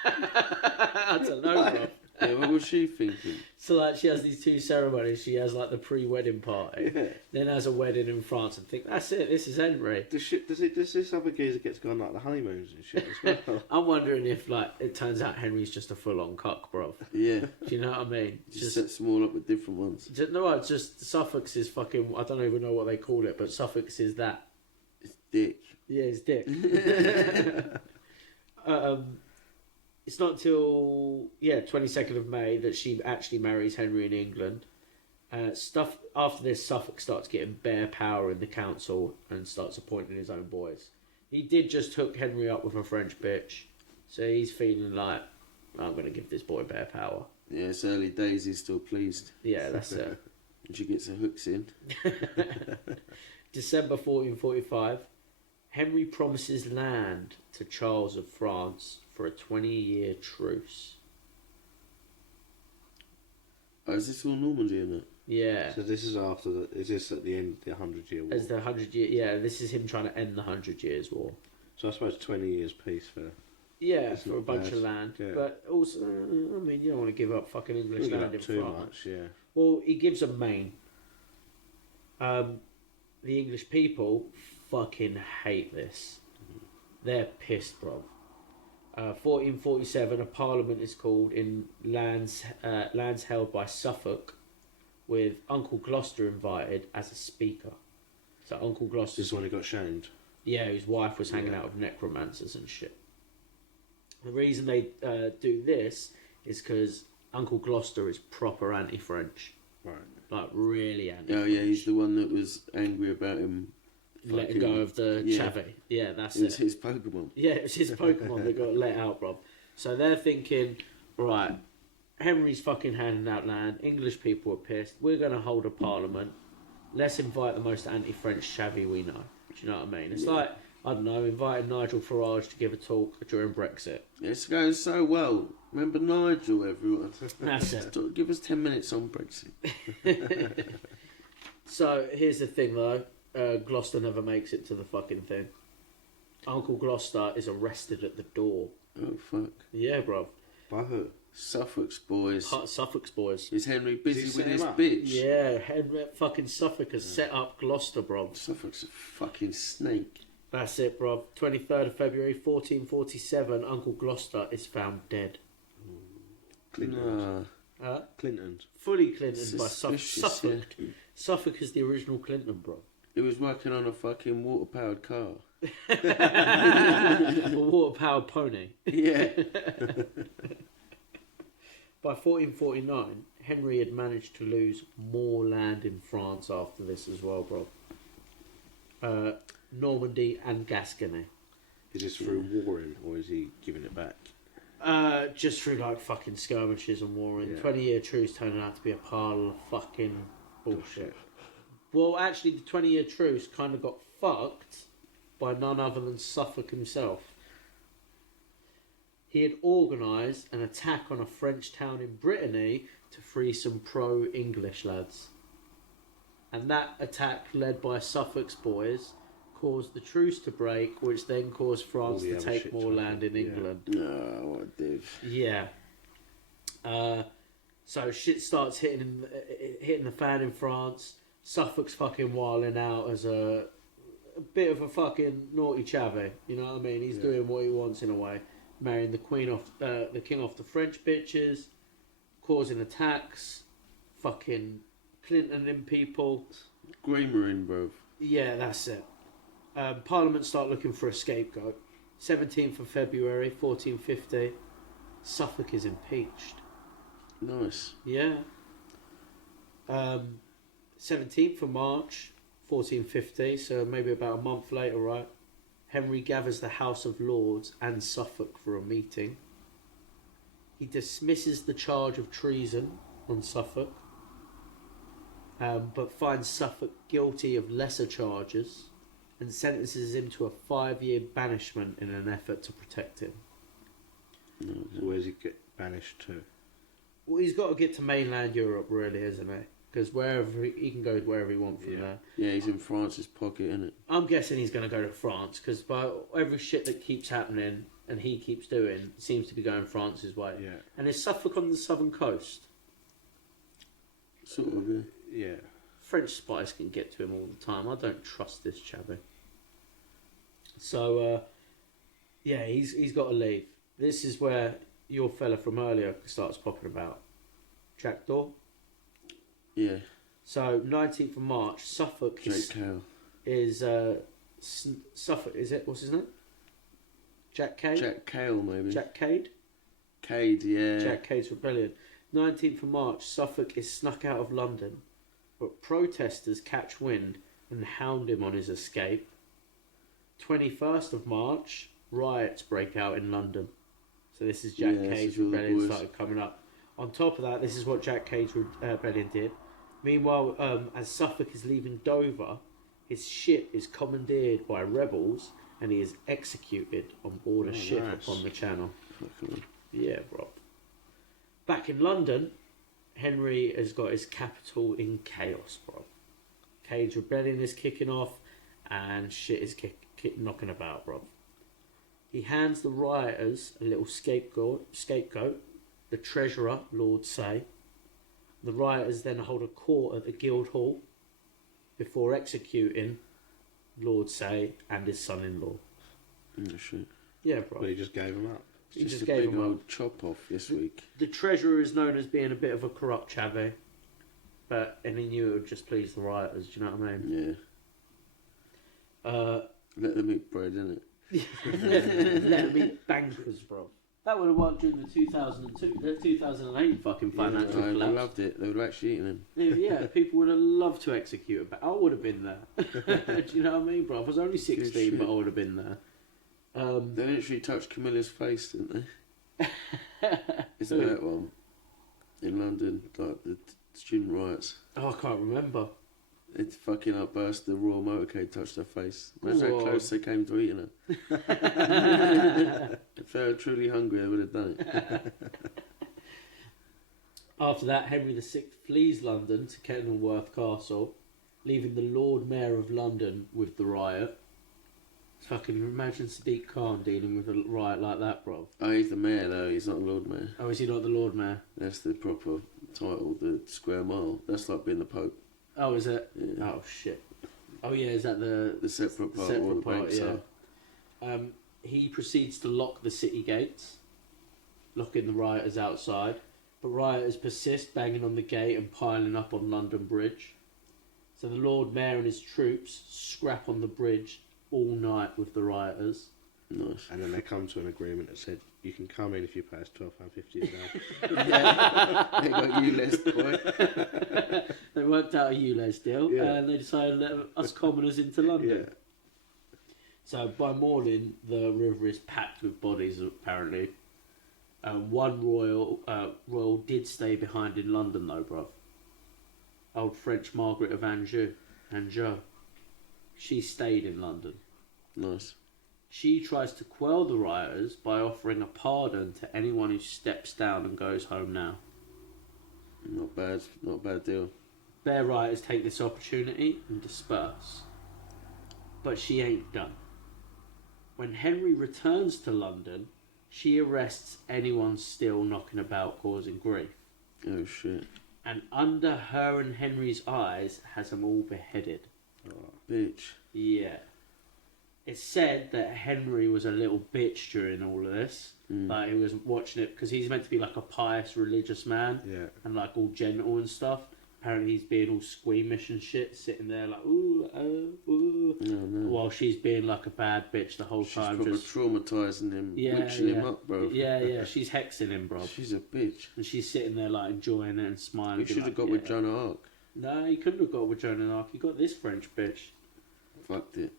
I don't know, bro. Yeah, what was she thinking? So, like, she has these two ceremonies. She has, like, the pre-wedding party. Yeah. Then has a wedding in France and think, that's it, this is Henry. Does this other geezer get to go on like the honeymoons and shit as well? I'm wondering if, like, it turns out Henry's just a full-on cuck, bro. Yeah. Do you know what I mean? Just sets them all up with different ones. No, it's just Suffolk's is fucking. I don't even know what they call it, but Suffolk's is that. It's dick. Yeah, his dick. It's not till 22nd of May that she actually marries Henry in England. Stuff after this, Suffolk starts getting bare power in the council and starts appointing his own boys. He did just hook Henry up with a French bitch, so he's feeling like, I'm going to give this boy bare power. Yeah, it's early days, he's still pleased. Yeah, that's it. And she gets her hooks in. December 1445, Henry promises land to Charles of France for a 20-year truce. Oh, is this all Normandy in it? Yeah. So this is after the. Is this at the end of the 100-year war? As the 100-year, yeah, this is him trying to end the 100 Years' War. So I suppose 20 years peace for. Yeah, It's for a not bunch bad. of land. Yeah. But also, I mean, you don't want to give up fucking English Don't give land up in too France. much, yeah. Well, he gives them Maine. The English people fucking hate this. They're pissed, bro. 1447, a parliament is called in lands held by Suffolk, with Uncle Gloucester invited as a speaker. So Uncle Gloucester, This is when he got shamed. yeah, his wife was hanging Yeah. out with necromancers and shit. The reason they do this is because Uncle Gloucester is proper anti-French, Right. like really anti-French. Oh, yeah, he's the one that was angry about him. letting go of the Yeah. chavs. Yeah, that's It was it. his Pokemon. Yeah, it was his Pokemon that got let out, bro. So they're thinking, right, Henry's fucking handing out land. English people are pissed. We're going to hold a parliament. Let's invite the most anti-French chavvy we know. Do you know what I mean? It's Yeah. like, I don't know, inviting Nigel Farage to give a talk during Brexit. It's going so well. Remember Nigel, everyone? That's it. Give us 10 minutes on Brexit. So here's the thing, though. Gloucester never makes it to the fucking thing. Uncle Gloucester is arrested at the door. Oh, fuck. Yeah, bro. By who? Suffolk's boys. Suffolk's boys. Is Henry busy Did he with set his him up? bitch? Yeah, fucking Suffolk has set up Gloucester, bro. Suffolk's a fucking snake. That's it, bro. 23rd of February, 1447, Uncle Gloucester is found dead. Clinton. Nah. Clinton. Fully Clinton by Suspicious, Suffolk. yeah. Suffolk is the original Clinton, bro. He was working on a fucking water-powered car. A water-powered pony. Yeah. by 1449, Henry had managed to lose more land in France after this as well, bro. Normandy and Gascony. Is this through warring or is he giving it back? Just through like fucking skirmishes and warring. Yeah. 20-year truce turning out to be a pile of fucking bullshit. Well, actually, the 20-year truce kind of got fucked by none other than Suffolk himself. He had organised an attack on a French town in Brittany to free some pro-English lads. And that attack, led by Suffolk's boys, caused the truce to break, which then caused France to take more land in England. No, what a div. Yeah. So shit starts hitting the fan in France. Suffolk's fucking wilding out as a bit of a fucking naughty chavvy. You know what I mean? He's doing what he wants in a way. Marrying the king off the French bitches, causing attacks, fucking Clintoning people. Greymarin, bro. Yeah, that's it. Parliament start looking for a scapegoat. 17th of February, 1450, Suffolk is impeached. Nice. Yeah. 17th of March, 1450, so maybe about a month later, right? Henry gathers the House of Lords and Suffolk for a meeting. He dismisses the charge of treason on Suffolk, but finds Suffolk guilty of lesser charges and sentences him to a 5-year banishment in an effort to protect him. So where's he get banished to? Well, he's got to get to mainland Europe, really, isn't he? Because wherever he can go wherever he wants from there. Yeah, he's in France's pocket, isn't it? I'm guessing he's going to go to France because by every shit that keeps happening and he keeps doing seems to be going France's way. Yeah. And is Suffolk on the southern coast? Sort of, yeah. Yeah. French spies can get to him all the time. I don't trust this chavvy. So, yeah, he's got to leave. This is where your fella from earlier starts popping about. Jackdaw. Yeah. So 19th of March, Suffolk Jake Cale. is Suffolk. Is it? What's his name? Jack Cade. Jack Cale, maybe. Jack Cade. Cade, yeah. Jack Cade's rebellion. 19th of March, Suffolk is snuck out of London, but protesters catch wind and hound him on his escape. 21st of March, riots break out in London. So this is Jack Cade's rebellion started coming up. On top of that, this is what Jack Cade's rebellion did. Meanwhile, as Suffolk is leaving Dover, his ship is commandeered by rebels and he is executed on board a ship upon the Channel. Fucking Yeah, bro. Back in London, Henry has got his capital in chaos, bro. Cade's rebellion is kicking off and shit is knocking about, bro. He hands the rioters a little scapegoat, the treasurer, Lord Say. The rioters then hold a court at the Guildhall before executing Lord Say and his son-in-law. Oh, shit. Yeah, bro. But he just gave him up. He just a gave big him old up. chop off this week. The treasurer is known as being a bit of a corrupt chavvy, and he knew it would just please the rioters. Do you know what I mean? Yeah. Let them eat bread, innit? Let them eat bankers, bro. That would have worked during the 2008 fucking financial I collapse. loved it. They would have actually eaten him. Yeah, people would have loved to execute a I would have been there. Do you know what I mean, bro? I was only 16, but I would have been there. They literally touched Camilla's face, didn't they? Is that one? In London, like the student riots. Oh, I can't remember. It fucking outburst, the Royal Motorcade touched her face. That's how close they came to eating her. If they were truly hungry, they would have done it. After that, Henry VI flees London to Kenilworth Castle, leaving the Lord Mayor of London with the riot. Fucking imagine Sadiq Khan dealing with a riot like that, bro. Oh, he's the mayor though, he's not the Lord Mayor. Oh, is he not the Lord Mayor? That's the proper title, the square mile. That's like being the Pope. Oh, is it? Yeah. Oh, shit. Oh, yeah, is that the separate part separate where the part, banks yeah. are? He proceeds to lock the city gates, locking the rioters outside. But rioters persist, banging on the gate and piling up on London Bridge. So the Lord Mayor and his troops scrap on the bridge all night with the rioters. Nice. And then they come to an agreement that said you can come in if you pay us £12.50 a day. Yeah, they got ULEZ, boy. They worked out a ULEZ deal, Yeah. and they decided to let us commoners into London. Yeah. So by morning, the river is packed with bodies, apparently. One royal did stay behind in London, though, bruv. Old French Margaret of Anjou. She stayed in London. Nice. She tries to quell the rioters by offering a pardon to anyone who steps down and goes home now. Not bad. Not a bad deal. Bear rioters take this opportunity and disperse. But she ain't done. When Henry returns to London, she arrests anyone still knocking about causing grief. Oh shit. And under her and Henry's eyes has them all beheaded. Oh, bitch. Yeah. It's said that Henry was a little bitch during all of this. Like, he was watching it because he's meant to be like a pious religious man. Yeah. And like all gentle and stuff. Apparently he's being all squeamish and shit, sitting there like, ooh, ooh. No, no. While she's being like a bad bitch the whole She's time. probably Just traumatising him, witching him up, bro. Yeah, she's hexing him, bro. She's a bitch. And she's sitting there like enjoying it and smiling. You should have like, got with Joan of Arc. No, you couldn't have got with Joan of Arc. You got this French bitch. Fucked it.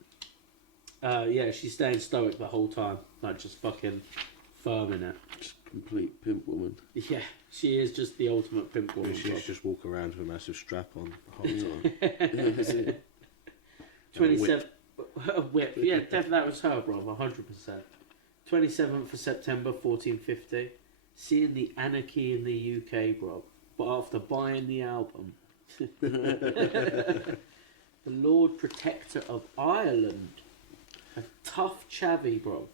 Yeah, she's staying stoic the whole time, like just fucking firm in it. Just complete pimp woman. Yeah, she is just the ultimate pimp woman. She bro. should just walk around with a massive strap on the whole time. Yeah, that's it. 27 whip. Yeah, definitely that was her, bro. 100%. 27th of September, 1450. Seeing the anarchy in the UK, bro. But after buying the album, the Lord Protector of Ireland, a tough chavvy, bro,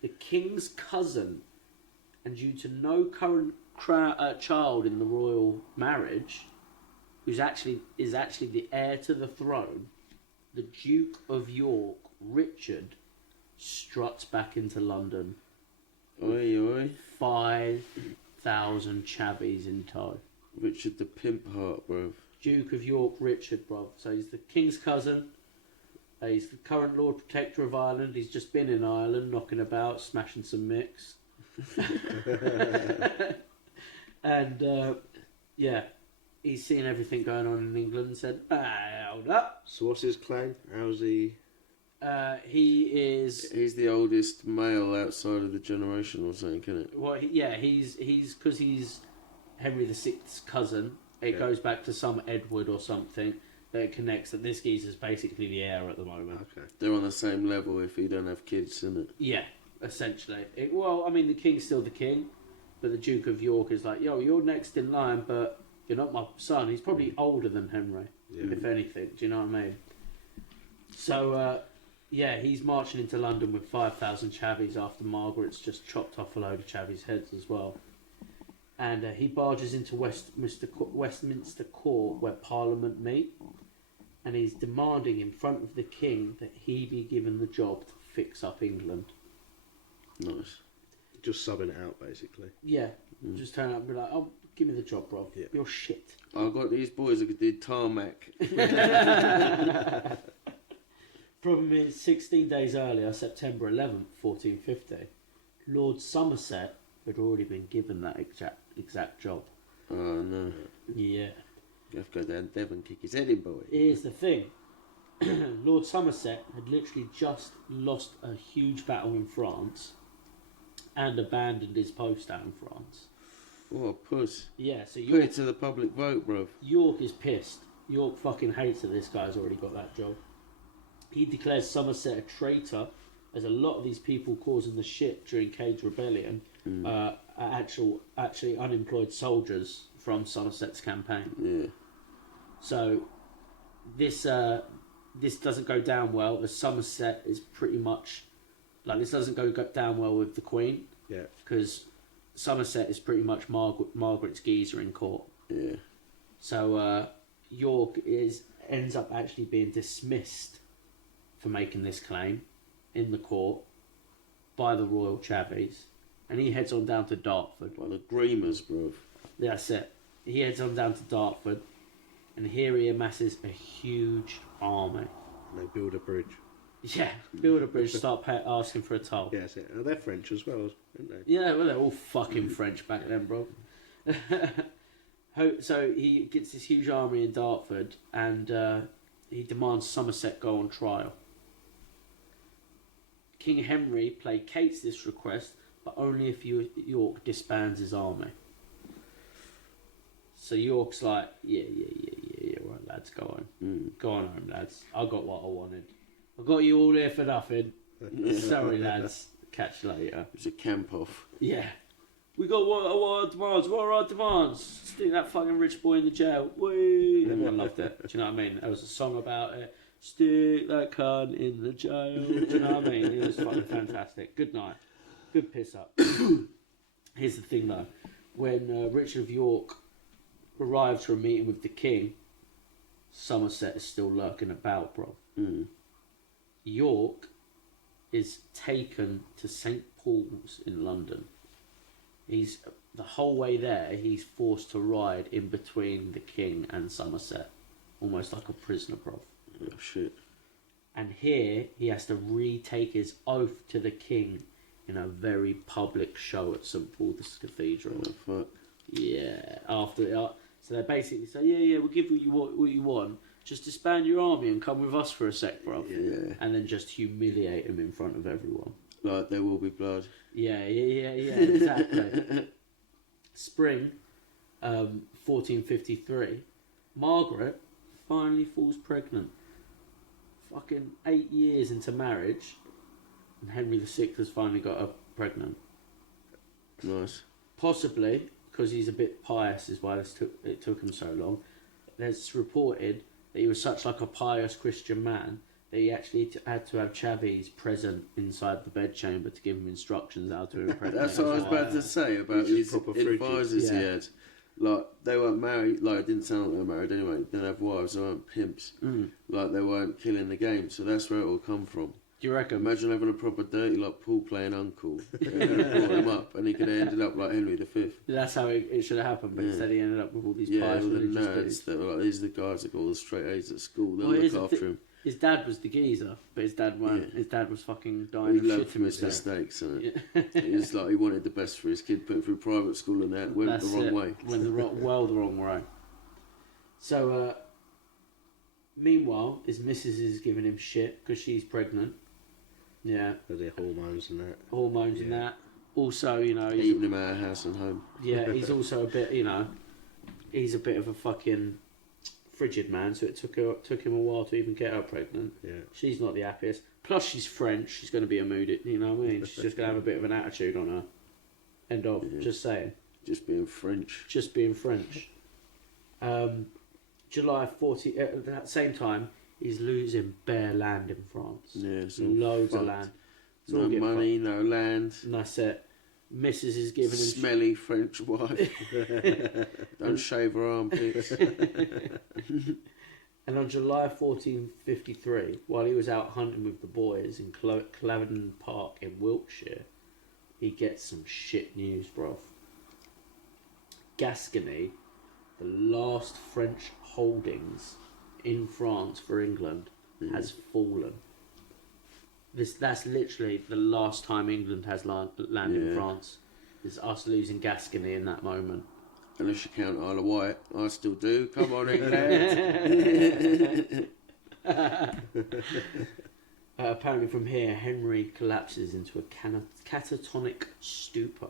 the King's cousin, and due to no current child in the royal marriage, is actually the heir to the throne, the Duke of York, Richard, struts back into London. Oi, oi. 5,000 chavvies in tow. Richard the Pimp Heart, bro. Duke of York, Richard, bro. So he's the King's cousin. He's the current Lord Protector of Ireland. He's just been in Ireland, knocking about, smashing some mix. And, yeah, he's seen everything going on in England and said, hold up. So what's his claim? How's he... He is... He's the oldest male outside of the generation or something, isn't it? Well, he's because he's Henry VI's cousin. It goes back to some Edward or something that connects that this geezer's basically the heir at the moment. Okay. They're on the same level if you don't have kids, isn't it? Yeah, essentially. Well, I mean, the king's still the king, but the Duke of York is like, yo, you're next in line, but you're not my son. He's probably older than Henry, if anything. Do you know what I mean? So, yeah, he's marching into London with 5,000 chavvies after Margaret's just chopped off a load of chavvies' heads as well. And he barges into Westminster Court where Parliament meet, and he's demanding in front of the king that he be given the job to fix up England. Nice. Just subbing it out, basically. Yeah, just turn up and be like, oh, give me the job, bro. Yeah. You're shit. I got these boys that could do tarmac. Problem is, 16 days earlier, September 11th, 1450, Lord Somerset had already been given that exact job. Oh no. Yeah. You have to go down Devon and kick his head in, boy. Here's the thing. Lord Somerset had literally just lost a huge battle in France and abandoned his post out in France. What a puss. Yeah, so Put it to the public vote, bruv. York is pissed. York fucking hates that this guy's already got that job. He declares Somerset a traitor, as a lot of these people causing the shit during Cade's rebellion are actually unemployed soldiers from Somerset's campaign. Yeah. So this doesn't go down well, as Somerset is pretty much like, this doesn't go down well with the Queen. Yeah. Because Somerset is pretty much Margaret's geezer in court. Yeah. So York ends up actually being dismissed for making this claim in the court by the royal chavvies, and he heads on down to Dartford. Well, the Greamers, bruv. That's it. He heads on down to Dartford, and here he amasses a huge army. And they build a bridge. Yeah, build a bridge, start asking for a toll. Yeah, that's it. Oh, they're French as well, aren't they? Yeah, well, they're all fucking French back then, bro. So he gets this huge army in Dartford, and he demands Somerset go on trial. King Henry placates this request, but only if York disbands his army. So York's like, yeah, right, lads, go on. Go on home, lads. I got what I wanted. I got you all here for nothing. Sorry, lads. Catch you later. It's a camp off. Yeah. We got what our demands. What are our demands? Stick that fucking rich boy in the jail. Whee! Everyone loved it. Do you know what I mean? There was a song about it. Stick that cunt in the jail. Do you know what I mean? It was fucking fantastic. Good night. Good piss up. Here's the thing though. When Richard of York arrives for a meeting with the king, Somerset is still lurking about, bro. York is taken to St. Paul's in London. He's the whole way there. He's forced to ride in between the king and Somerset, almost like a prisoner, bro. Oh shit! And here he has to retake his oath to the king in a very public show at St. Paul's Cathedral. Oh fuck! Yeah. So they basically say, yeah, we'll give you what you want. Just disband your army and come with us for a sec, bro. Yeah. And then just humiliate him in front of everyone. Like there will be blood. Yeah, exactly. Spring, 1453, Margaret finally falls pregnant. Fucking 8 years into marriage, and Henry VI has finally got her pregnant. Nice. Possibly because he's a bit pious is why it took him so long. There's reported that he was such like a pious Christian man that he actually had to have chavs present inside the bedchamber to give him instructions how to impregnate. That's what I was about to say about his advisors he Yeah. had. Like, they weren't married, like, it didn't sound like they were married anyway. They didn't have wives, they weren't pimps. Like, they weren't killing the game, so that's where it all come from. Do you reckon? Imagine having a proper dirty, like, pool playing uncle. And brought him up, and he could have ended up like Henry V. That's how it should have happened, but instead he ended up with all these pious all the religious nerds dudes. that were like, these are the guys that got all the straight A's at school. They'll Well, look after him. His dad was the geezer, but his dad weren't. Yeah. His dad was fucking He dying of learned shit from his himself. mistakes, and Yeah. he was like, he wanted the best for his kid, put him through private school and that went That's the wrong it. way. Went the wrong way. So, meanwhile, his missus is giving him shit because she's pregnant. Yeah, With their hormones and that. hormones and that. Also, you know, Eating him out of house and home. yeah, he's also a bit, you know, he's a bit of a fucking frigid man. So it took him a while to even get her pregnant. Yeah. She's not the happiest. Plus, she's French. She's going to be a moody. You know what I mean? She's just going to have a bit of an attitude on her. End of. Yeah. Just saying. Just being French. Just being French. July 40. At that same time, he's losing bare land in France. Yeah, it's all Loads of fucked. land. It's all No getting money, no land. fucked. And that's it. Mrs. is giving him Smelly French wife. Don't shave her armpits. And on July 1453, while he was out hunting with the boys in Clavenden Park in Wiltshire, he gets some shit news, bruv. Gascony, the last French holdings in France for England, has fallen. That's literally the last time England has land in France. Is us losing Gascony in that moment. Unless you count Isle of Wight. I still do. Come on, England. Apparently from here, Henry collapses into a catatonic stupor.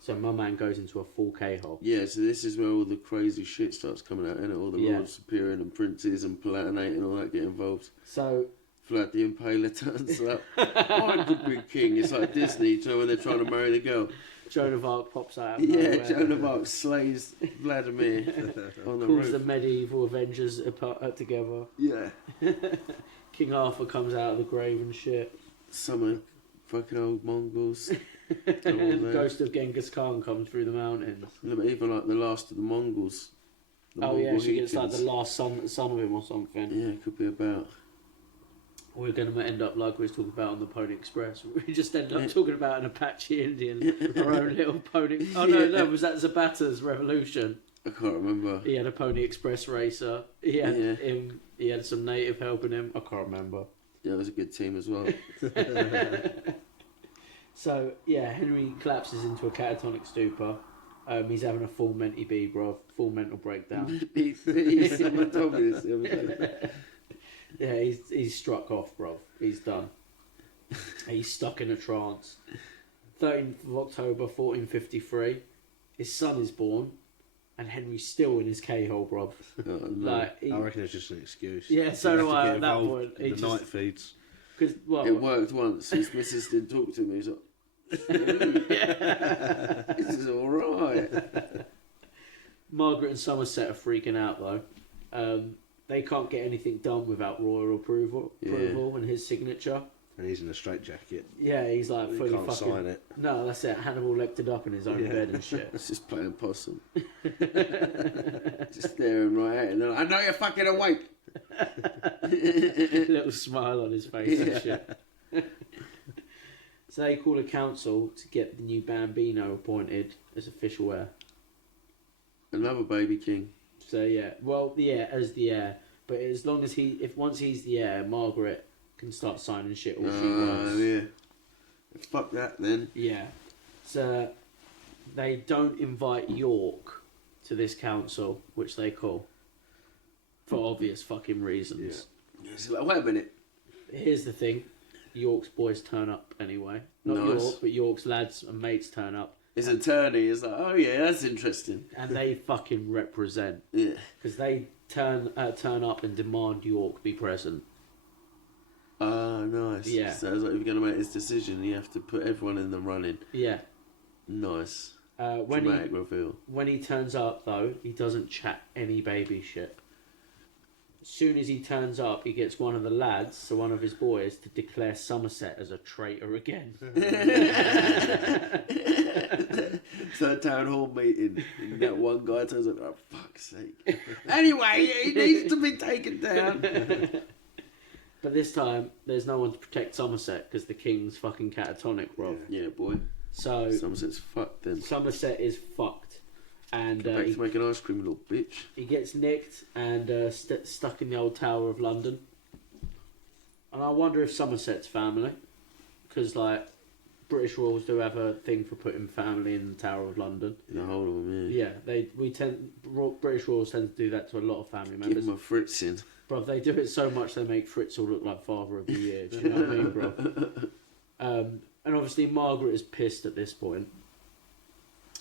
So my man goes into a full K-hole. Yeah, so this is where all the crazy shit starts coming out, innit? All the lords appearing and princes and Palatinate and all that get involved. So Vlad the Impaler turns up. I could be king. It's like Disney, you know, when they're trying to marry the girl. Joan of Arc pops out. Yeah, Joan of Arc slays Vladimir on the calls roof. the medieval Avengers together. Yeah. King Arthur comes out of the grave and shit. Some fucking old Mongols. Come on, man. Ghost of Genghis Khan comes through the mountains. Even like the last of the Mongols. The Oh yeah, Mongol she gets like the Heathens. last son of him or something. Yeah, it could be about. We're going to end up like we was talking about on the Pony Express. We just end up talking about an Apache Indian, our own little pony. Oh no, was that Zapata's revolution? I can't remember. He had a Pony Express racer. He had him. He had some native helping him. I can't remember. Yeah, it was a good team as well. So yeah, Henry collapses into a catatonic stupor. He's having a full mentee B, bro. Full mental breakdown. Someone told me this the other day. Yeah, he's struck off, bro. He's done. He's stuck in a trance. 13th of October, 1453. His son is born, and Henry's still in his K-hole, bro. Oh, no. Like, I reckon it's just an excuse. Yeah, so do I at that point. In the night feeds. Because It worked once. His missus didn't talk to me. He's like, this is all right. Margaret and Somerset are freaking out though. They can't get anything done without royal approval and his signature. And he's in a straitjacket. Yeah, he's like He fully can't fucking. sign it. No, that's it. Hannibal lectured up in his own bed and shit. It's just playing possum. Just staring right at him. They're like, I know you're fucking awake. Little smile on his face and shit. So they call a council to get the new Bambino appointed as official heir. Another baby king. So yeah, well, yeah, as the heir, but as long as once he's the heir, Margaret can start signing shit all she wants. Yeah. Fuck that then. Yeah. So they don't invite York to this council, which they call, for obvious fucking reasons. Yeah. It's like, wait a minute. Here's the thing. York's boys turn up anyway. Not Nice. York, but York's lads and mates turn up. His attorney is like, oh yeah, that's interesting. And they fucking represent. Yeah. Because they turn up and demand York be present. Ah, nice. Yeah. So it's like, if you're going to make this decision, you have to put everyone in the running. Yeah. Nice. When Dramatic reveal. he turns up, though, he doesn't chat any baby shit. As soon as he turns up, he gets one of the lads, so one of his boys, to declare Somerset as a traitor again. So town hall meeting, and that one guy turns up, oh fuck's sake. Anyway, he needs to be taken down. But this time, there's no one to protect Somerset because the king's fucking catatonic, bro. Yeah, boy. So Somerset's fucked then. Somerset is fucked, and Go back to making ice cream, little bitch. he gets nicked and stuck in the old Tower of London. And I wonder if Somerset's family, because like British royals do have a thing for putting family in the Tower of London. The whole of them, yeah. Yeah, British royals tend to do that to a lot of family Give members. him a Fritz in. Bro, they do it so much they make Fritzl look like Father of the Year. Do you know what I mean, bro? And obviously Margaret is pissed at this point.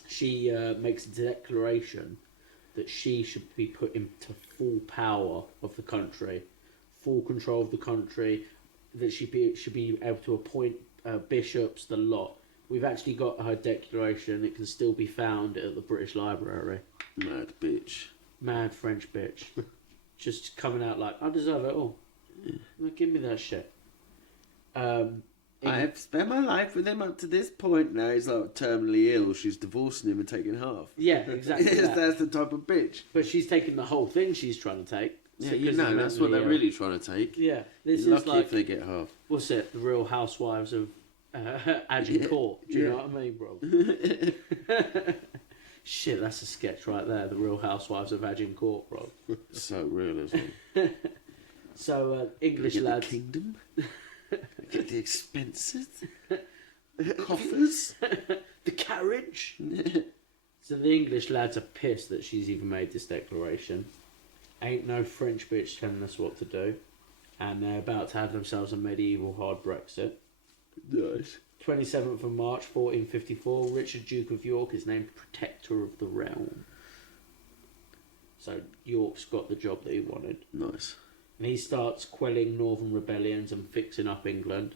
She makes a declaration that she should be put into full power of the country, full control of the country, that she should be able to appoint bishops, the lot. We've actually got her declaration. It can still be found at the British Library. Mad bitch. Mad French bitch. Just coming out like, I deserve it all. Yeah. Give me that shit. I've spent my life with him up to this point. Now he's like terminally ill. She's divorcing him and taking half. Yeah, exactly. That's the type of bitch. But she's taking the whole thing she's trying to take. Yeah, So you because know, of that's what they're mentally really trying to take. ill. Yeah, this You're is lucky like, if they get half. what's it, the Real Housewives of Agincourt. Do you know what I mean, bro? Shit, that's a sketch right there. The Real Housewives of Agincourt, bro. So real as well. So, English Get lads... the kingdom. Get the expenses. Coffers. the carriage. So the English lads are pissed that she's even made this declaration. Ain't no French bitch telling us what to do. And they're about to have themselves a medieval hard Brexit. Nice. 27th of March 1454, Richard Duke of York is named Protector of the Realm. So York's got the job that he wanted. Nice. And he starts quelling northern rebellions and fixing up England.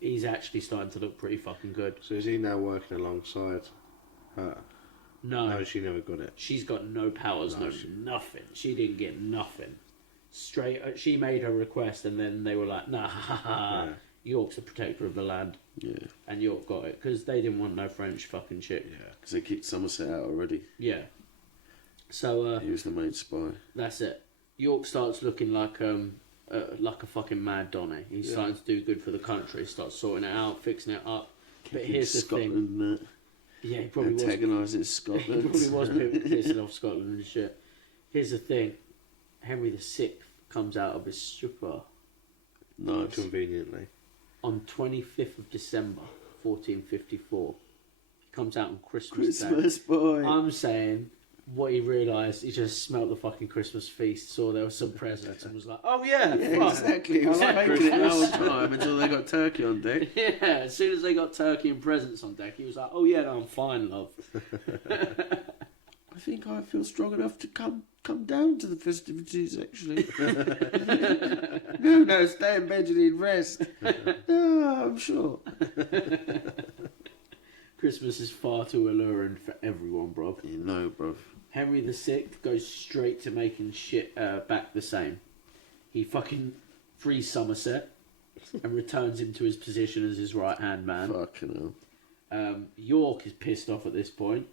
He's actually starting to look pretty fucking good. So is he now working alongside her? No, she never got it. She's got no powers, nothing. She didn't get nothing. She made her request and then they were like, nah, Yeah. York's the protector of the land. Yeah. And York got it, because they didn't want no French fucking shit. Yeah. Because they kicked Somerset out already. Yeah. So, He was the main spy. that's it. York starts looking like a fucking mad Donny. He's starting to do good for the country. Starts sorting it out, fixing it up. But here's the Scotland thing. and that. Yeah, he probably was. Antagonising He Scotland. probably was pissing off Scotland and shit. Here's the thing. Henry VI comes out of his stupor. Nice. Conveniently. On 25th of December, 1454. He comes out on Christmas Day. Christmas boy. I'm saying what he realised, he just smelt the fucking Christmas feast, saw there was some presents, and was like, "Oh yeah, Yeah, fuck." exactly. He was making it the whole time until they got turkey on deck. Yeah, as soon as they got turkey and presents on deck, he was like, "Oh yeah, no, I'm fine, love." I think I feel strong enough to come down to the festivities, actually. No, stay in bed and eat rest. No, I'm sure. Christmas is far too alluring for everyone, bro. You know, bruv. Henry VI goes straight to making shit back the same. He fucking frees Somerset and returns him to his position as his right-hand man. Fucking hell. York is pissed off at this point,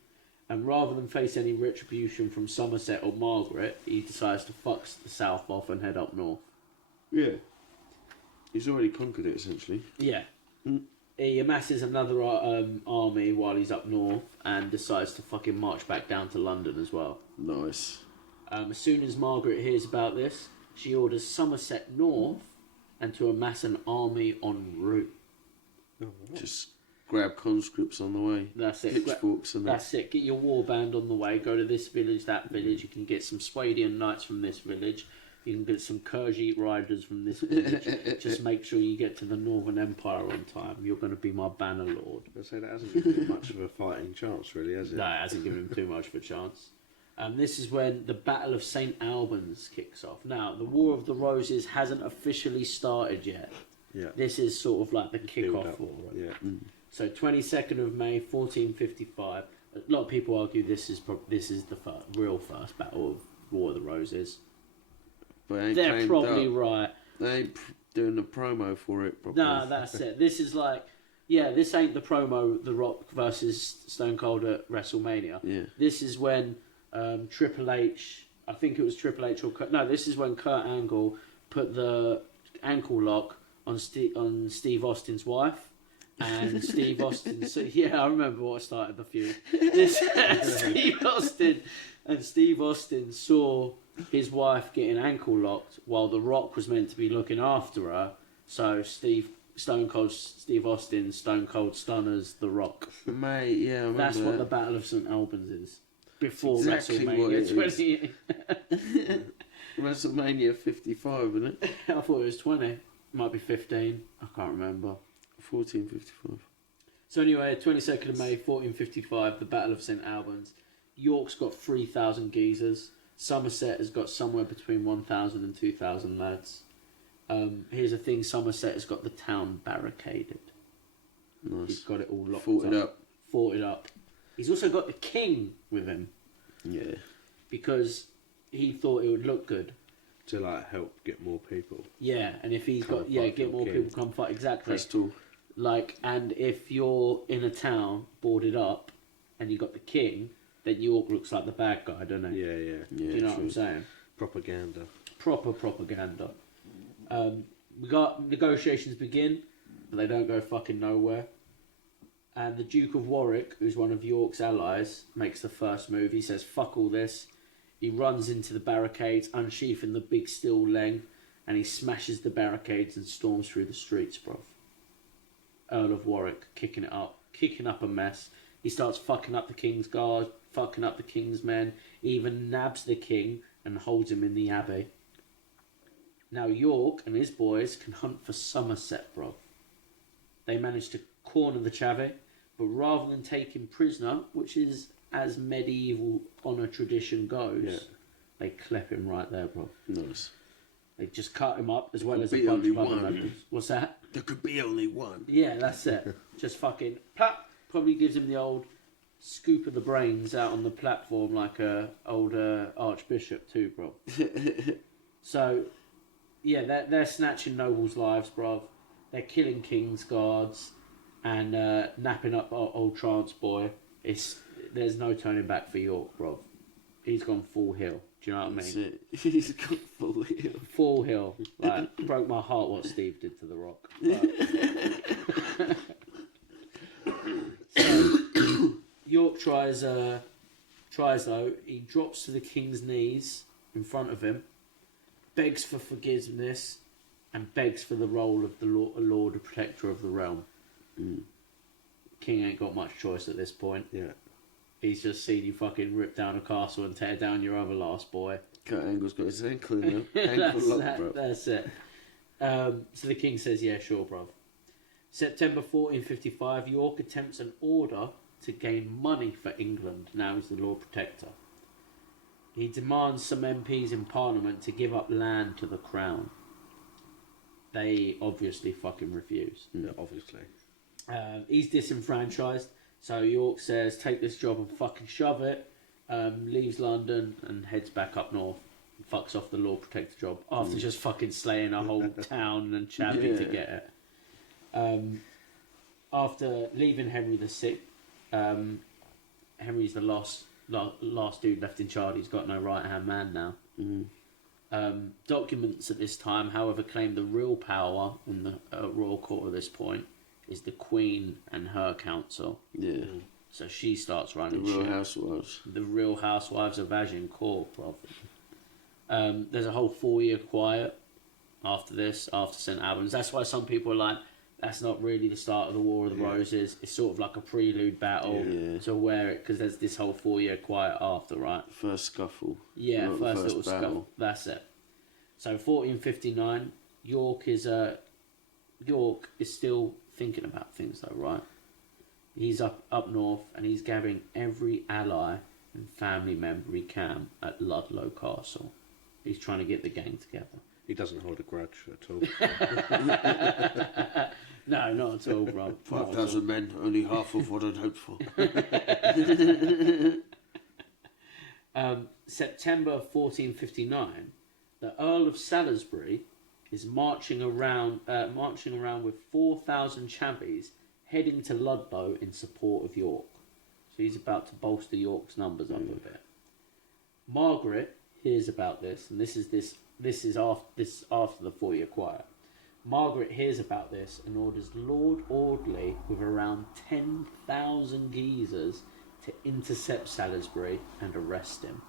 and rather than face any retribution from Somerset or Margaret, he decides to fuck the south off and head up north. Yeah. He's already conquered it, essentially. Yeah. Mm. He amasses another army while he's up north and decides to fucking march back down to London as well. Nice. As soon as Margaret hears about this, she orders Somerset north and to amass an army en route. Just grab conscripts on the way. That's it. Pitchforks and that. That's it. Get your war band on the way. Go to this village, that village. You can get some Swadian knights from this village. You can get some Khergit riders from this village. Just make sure you get to the Northern Empire on time. You're going to be my banner lord. I'd say that hasn't given him much of a fighting chance, really, has it? No, it hasn't given him too much of a chance. This is when the Battle of St. Albans kicks off. Now, the War of the Roses hasn't officially started yet. Yeah. This is sort of like the Build kick-off up. war. Right? Yeah. So 22nd of May, 1455. A lot of people argue this is the real first Battle of War of the Roses. But ain't They're claimed probably up. right. They ain't doing the promo for it properly. No, that's it. This is like, yeah, this ain't the promo, The Rock versus Stone Cold at WrestleMania. Yeah. This is when Triple H, I think it was Triple H or Kurt, no, this is when Kurt Angle put the ankle lock on Steve Austin's wife. And Steve Austin, so yeah, I remember what started the feud. Steve Austin saw his wife getting ankle locked while The Rock was meant to be looking after her. So Steve Austin, Stone Cold stunners The Rock. Mate, yeah, I remember That's what the that. Battle of St. Albans is. Before exactly what it WrestleMania 20. WrestleMania 55, isn't it? I thought it was 20. Might be 15. I can't remember. 1455. So anyway, 22nd of May, 1455, the Battle of St. Albans. York's got 3,000 geezers. Somerset has got somewhere between 1,000 and 2,000 lads. Here's the thing, Somerset has got the town barricaded. Nice. He's got it all locked Forted up. He's also got the king with him Yeah. because he thought it would look good. To like help get more people. Yeah, and if he's Come got, fight yeah, for get your more king. people come fight, exactly. Crystal. Like, and if you're in a town boarded up and you got the king, then York looks like the bad guy, doesn't it? Yeah, yeah. Yeah, Do you know what true. I'm saying? Propaganda. Proper propaganda. We got negotiations begin, but they don't go fucking nowhere. And the Duke of Warwick, who's one of York's allies, makes the first move. He says, "Fuck all this." He runs into the barricades, unsheathing the big steel length, and he smashes the barricades and storms through the streets, bruv. Earl of Warwick kicking up a mess. He starts fucking up the king's guard, fucking up the king's men, even nabs the king and holds him in the abbey. Now York and his boys can hunt for Somerset, bruv. They manage to corner the chavs, but rather than take him prisoner, which is as medieval honour tradition goes, Yeah. they clep him right there, bruv. Nice. They just cut him up as well as a Be bunch only of other one. locals. What's that? There could be only one. Yeah, that's it. Just fucking plap. Probably gives him the old scoop of the brains out on the platform like a old archbishop too, bro. So, yeah, they're snatching nobles' lives, bruv. They're killing king's guards and napping up our old trance boy. There's no turning back for York, bruv. He's gone full hill. Do you know what I That's mean? it. He's got full heel. Full hill. Like, broke my heart what Steve did to The Rock. But... So, York tries though. He drops to the king's knees in front of him, begs for forgiveness, and begs for the role of the Lord and Protector of the realm. King ain't got much choice at this point. Yeah. He's just seen you fucking rip down a castle and tear down your other last boy. Kurt Angle's got his ankle in the ankle lock, bro. That's it. So the king says, yeah, sure, bruv. September 1455, York attempts an order to gain money for England. Now he's the Lord Protector. He demands some MPs in Parliament to give up land to the crown. They obviously fucking refuse. Yeah, obviously. He's disenfranchised, so York says, take this job and fucking shove it. Leaves London and heads back up north. Fucks off the Lord Protector job after just fucking slaying a whole town and chavvy to get it. After leaving Henry VI, Henry's the last dude left in charge. He's got no right-hand man now. Documents at this time, however, claim the real power in the royal court at this point is the Queen and her council. Yeah. So she starts running The Real shit. Housewives. The Real Housewives of Agincourt, probably. There's a whole 4-year quiet after this, after St Albans. That's why some people are like, that's not really the start of the War of the Roses. It's sort of like a prelude battle to wear it, because there's this whole 4-year quiet after, right? First scuffle. Yeah, Not the first first little battle. scuffle. That's it. So 1459, York is still thinking about things though, right? He's up north and he's gathering every ally and family member he can at Ludlow Castle. He's trying to get the gang together. He doesn't hold a grudge at all. No, not at all, bro. 5,000 men, only half of what I'd hoped for. September 1459, the Earl of Salisbury is marching around with 4,000 chavvies heading to Ludlow in support of York. So he's about to bolster York's numbers up a bit. Margaret hears about this, and this is after the 4-year quiet. Margaret hears about this and orders Lord Audley with around 10,000 geezers to intercept Salisbury and arrest him.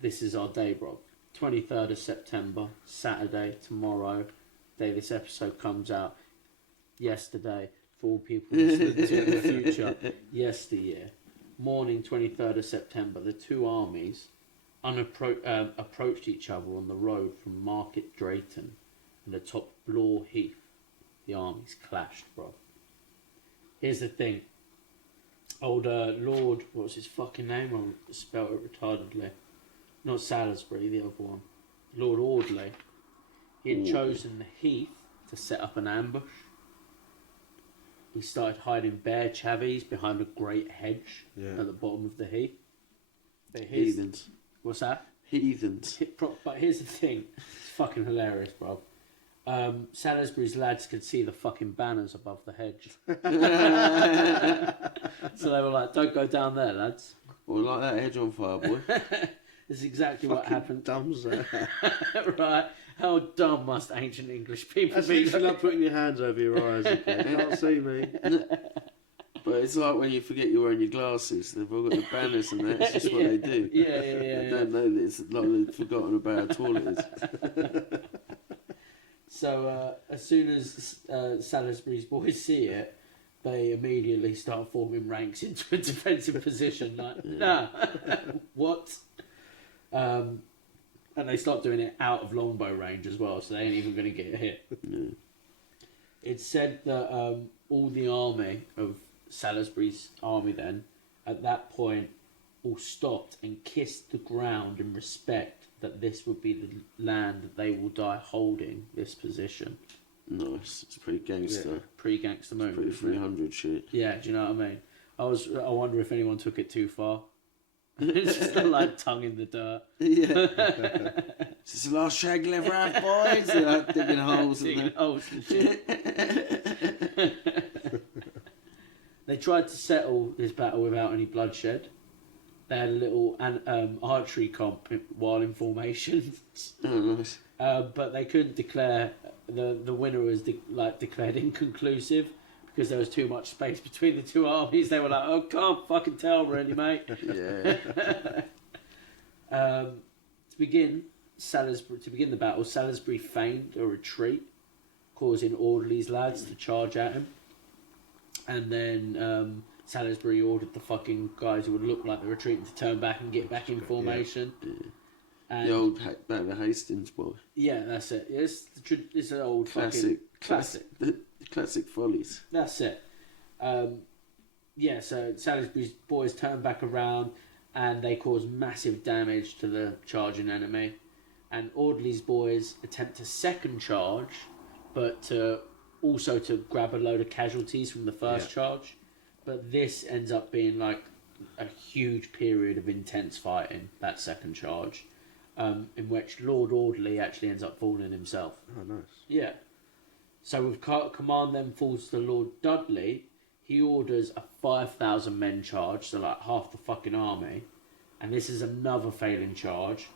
This is our day, bro. 23rd of September, Saturday, tomorrow. Day this episode comes out. Yesterday, for all people listening to in the future. Yesteryear. Morning, 23rd of September. The two armies approached each other on the road from Market Drayton and atop Blore Heath. The armies clashed, bro. Here's the thing. Old Lord, what was his fucking name? I'll spell it retardedly. Not Salisbury, the other one. Lord Audley. He had chosen the heath to set up an ambush. He started hiding bare chavvies behind a great hedge at the bottom of the heath. Heathens. What's that? Heathens. But here's the thing. It's fucking hilarious, bro. Salisbury's lads could see the fucking banners above the hedge. So they were like, don't go down there, lads. Well, like that hedge on fire, boy. This is exactly what happened. Dumbs that. Right? How dumb must ancient English people That's be? literally like putting your hands over your eyes. Okay? You can't see me. But it's like when you forget you're wearing your glasses. They've all got the banners and that. It's just what they do. Yeah. They don't know that it's like they've forgotten about how tall it is. So as soon as Salisbury's boys see it, they immediately start forming ranks into a defensive position. Like, nah, what? And they start doing it out of longbow range as well, so they ain't even going to get hit. It's said that all the army of Salisbury's army then, at that point, all stopped and kissed the ground in respect that this would be the land that they will die holding this position. Nice. It's pretty gangster. Yeah. Pre-gangster move. Pretty 300 shit. Yeah, do you know what I mean? I wonder if anyone took it too far. It's just like tongue in the dirt. Yeah. Is this the last shag you'll ever have, boys? They're like digging holes in Digging there. holes and shit. They tried to settle this battle without any bloodshed. They had a little archery comp while in formation. Oh, nice. But they couldn't declare the winner was declared inconclusive because there was too much space between the two armies. They were like, "Oh, can't fucking tell, really, mate." Yeah. To begin the battle, Salisbury feigned a retreat, causing Audley's lads to charge at him. And then Salisbury ordered the fucking guys who would look like they're retreating to turn back and get back in formation. Yeah. And The old Battle of Hastings, boy. yeah, that's it. It's an old Classic. classic. The classic follies. That's it. So Salisbury's boys turn back around and they cause massive damage to the charging enemy. And Audley's boys attempt a second charge, but also to grab a load of casualties from the first charge. But this ends up being like a huge period of intense fighting, that second charge, in which Lord Audley actually ends up falling himself. Oh, nice. Yeah. So with command then falls to Lord Dudley. He orders a 5,000 men charge, so like half the fucking army. And this is another failing charge.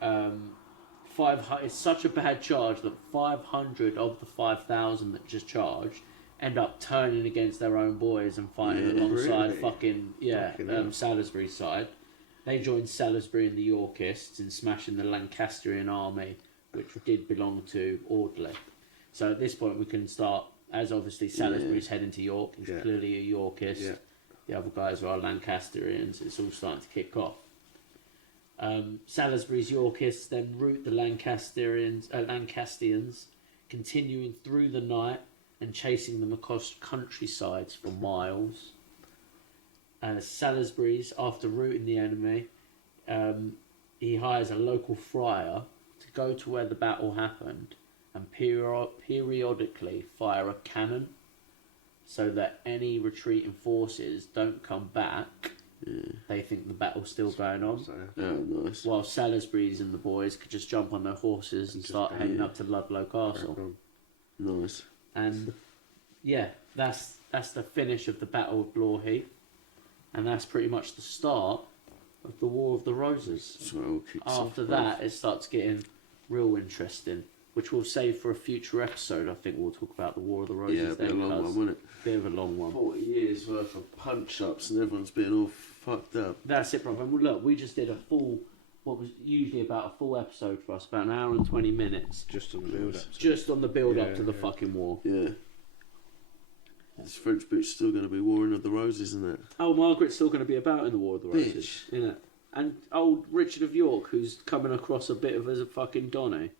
It's such a bad charge that 500 of the 5,000 that just charged end up turning against their own boys and fighting alongside Fucking Salisbury's side. They joined Salisbury and the Yorkists in smashing the Lancastrian army, which did belong to Audley. So at this point we can start, as obviously Salisbury's heading to York, he's clearly a Yorkist. Yeah. The other guys are Lancastrians. It's all starting to kick off. Salisbury's Yorkists then rout the Lancastrians, continuing through the night and chasing them across countrysides for miles. Salisbury's, after routing the enemy, he hires a local friar to go to where the battle happened and periodically fire a cannon so that any retreating forces don't come back. They think the battle's still going on. Oh, nice. While Salisbury's and the boys could just jump on their horses and start heading up to Ludlow Castle. Nice. And that's the finish of the Battle of Blore-Heath, and that's pretty much the start of the War of the Roses. So it all kicks After off, that, it starts getting real interesting, which we'll save for a future episode. I think we'll talk about the War of the Roses. Yeah, a bit of a long one, wasn't it? Bit of a long one. 40 years worth of punch-ups and everyone's been all fucked up. That's it, brother. And look, we just did a full, what was usually about a full episode for us, about an hour and 20 minutes. Just on the build-up. Just on the build-up to the fucking war. Yeah. This French bitch still going to be Warring of the Roses, isn't it? Oh, Margaret's still going to be about in the War of the Roses. Bitch. Yeah. And old Richard of York, who's coming across a bit of as a fucking Donny.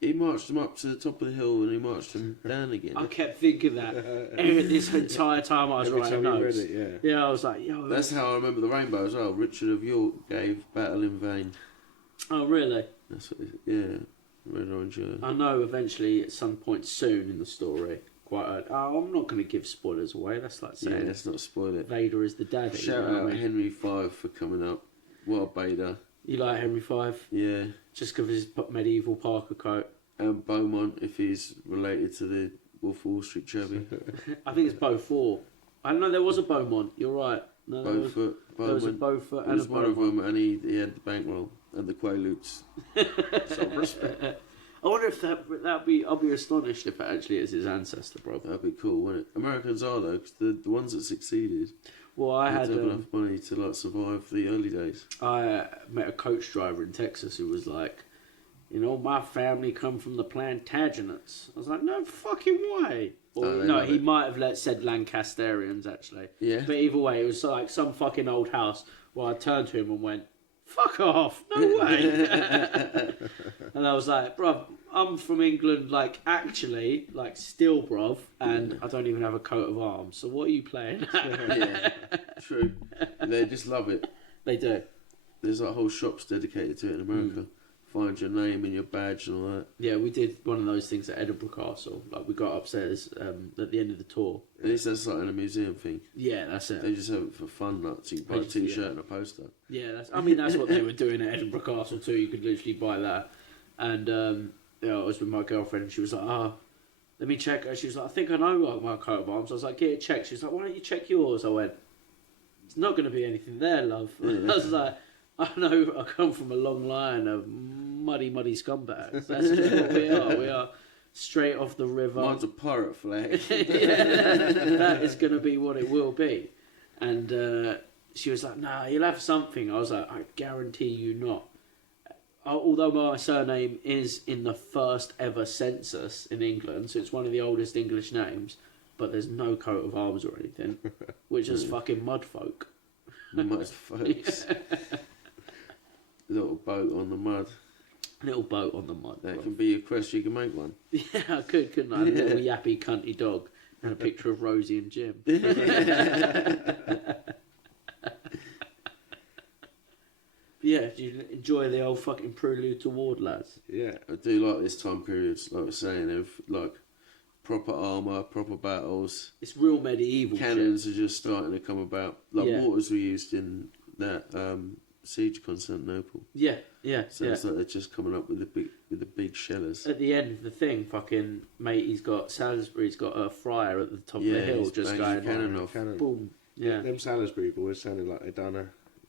He marched them up to the top of the hill and he marched them down again. I kept thinking that this entire time I was Every writing time you notes. read it, Yeah, I was like, yo. That's how I remember the rainbow as well. Richard of York gave battle in vain. Oh, really? That's what red, orange, I know eventually at some point soon in the story, I'm not going to give spoilers away. That's like saying let's not spoil it. Vader is the daddy. Shout out Henry V for coming up. What a beta. You like Henry V? Yeah. Just because of his medieval Parker coat. And Beaumont, if he's related to the Wolf of Wall Street chubby. I think it's Beaufort. I know there was a Beaumont. You're right. No, there was a Beaufort There and was a one of Beaumont. them, and he had the bankroll and the Quaaludes. So respect. I wonder if that'd be. I'll be astonished if it actually is his ancestor, bro. That'd be cool, wouldn't it? Americans are though, 'cause the ones that succeeded. Well, I had had to have enough money to like survive the early days. I met a coach driver in Texas who was like, my family come from the Plantagenets. I was like, no fucking way. Or, no, he might have said Lancasterians actually. Yeah. But either way, it was like some fucking old house where I turned to him and went, fuck off, no way. And I was like, bruv, I'm from England, actually, still, bruv, and I don't even have a coat of arms, so what are you playing at? Yeah, true. They just love it. They do. There's whole shops dedicated to it in America. Find your name and your badge and all that. Yeah, we did one of those things at Edinburgh Castle. We got upstairs at the end of the tour. At least that's in a museum thing. Yeah, that's it. They just have it for fun, so you can buy a t-shirt and a poster. Yeah, that's what they were doing at Edinburgh Castle too. You could literally buy that. And I was with my girlfriend and she was like, let me check. She was like, I think I know my coat of arms. I was like, get it checked. She was like, why don't you check yours? I went, it's not going to be anything there, love. I was like, I know I come from a long line of muddy scumbags. That's just what we are. We are straight off the river. Mine's a pirate flag. That is going to be what it will be. And she was like, nah, you'll have something. I was like, I guarantee you not. although my surname is in the first ever census in England, so it's one of the oldest English names, but there's no coat of arms or anything, which is fucking mud folk. Mud folks. Little boat on the mud. Little boat on the mud. That bro. can be your quest. You can make one. Yeah, I could, couldn't I? A little yappy cunty dog and a picture of Rosie and Jim. Yeah, do you enjoy the old fucking Prelude to Ward, lads? Yeah. I do like this time period, like I was saying, of like proper armour, proper battles. It's real medieval Cannons shit. are just starting to come about. Like Yeah. mortars were used in that siege of Constantinople. Yeah, So yeah. it's like they're just coming up with the big shellers. At the end of the thing, fucking mate, he's got Salisbury's got a friar at the top of Yeah, the hill, he's just banging going cannon like, off. Cannon. boom. Yeah, Them Salisbury boys sounded like they'd done a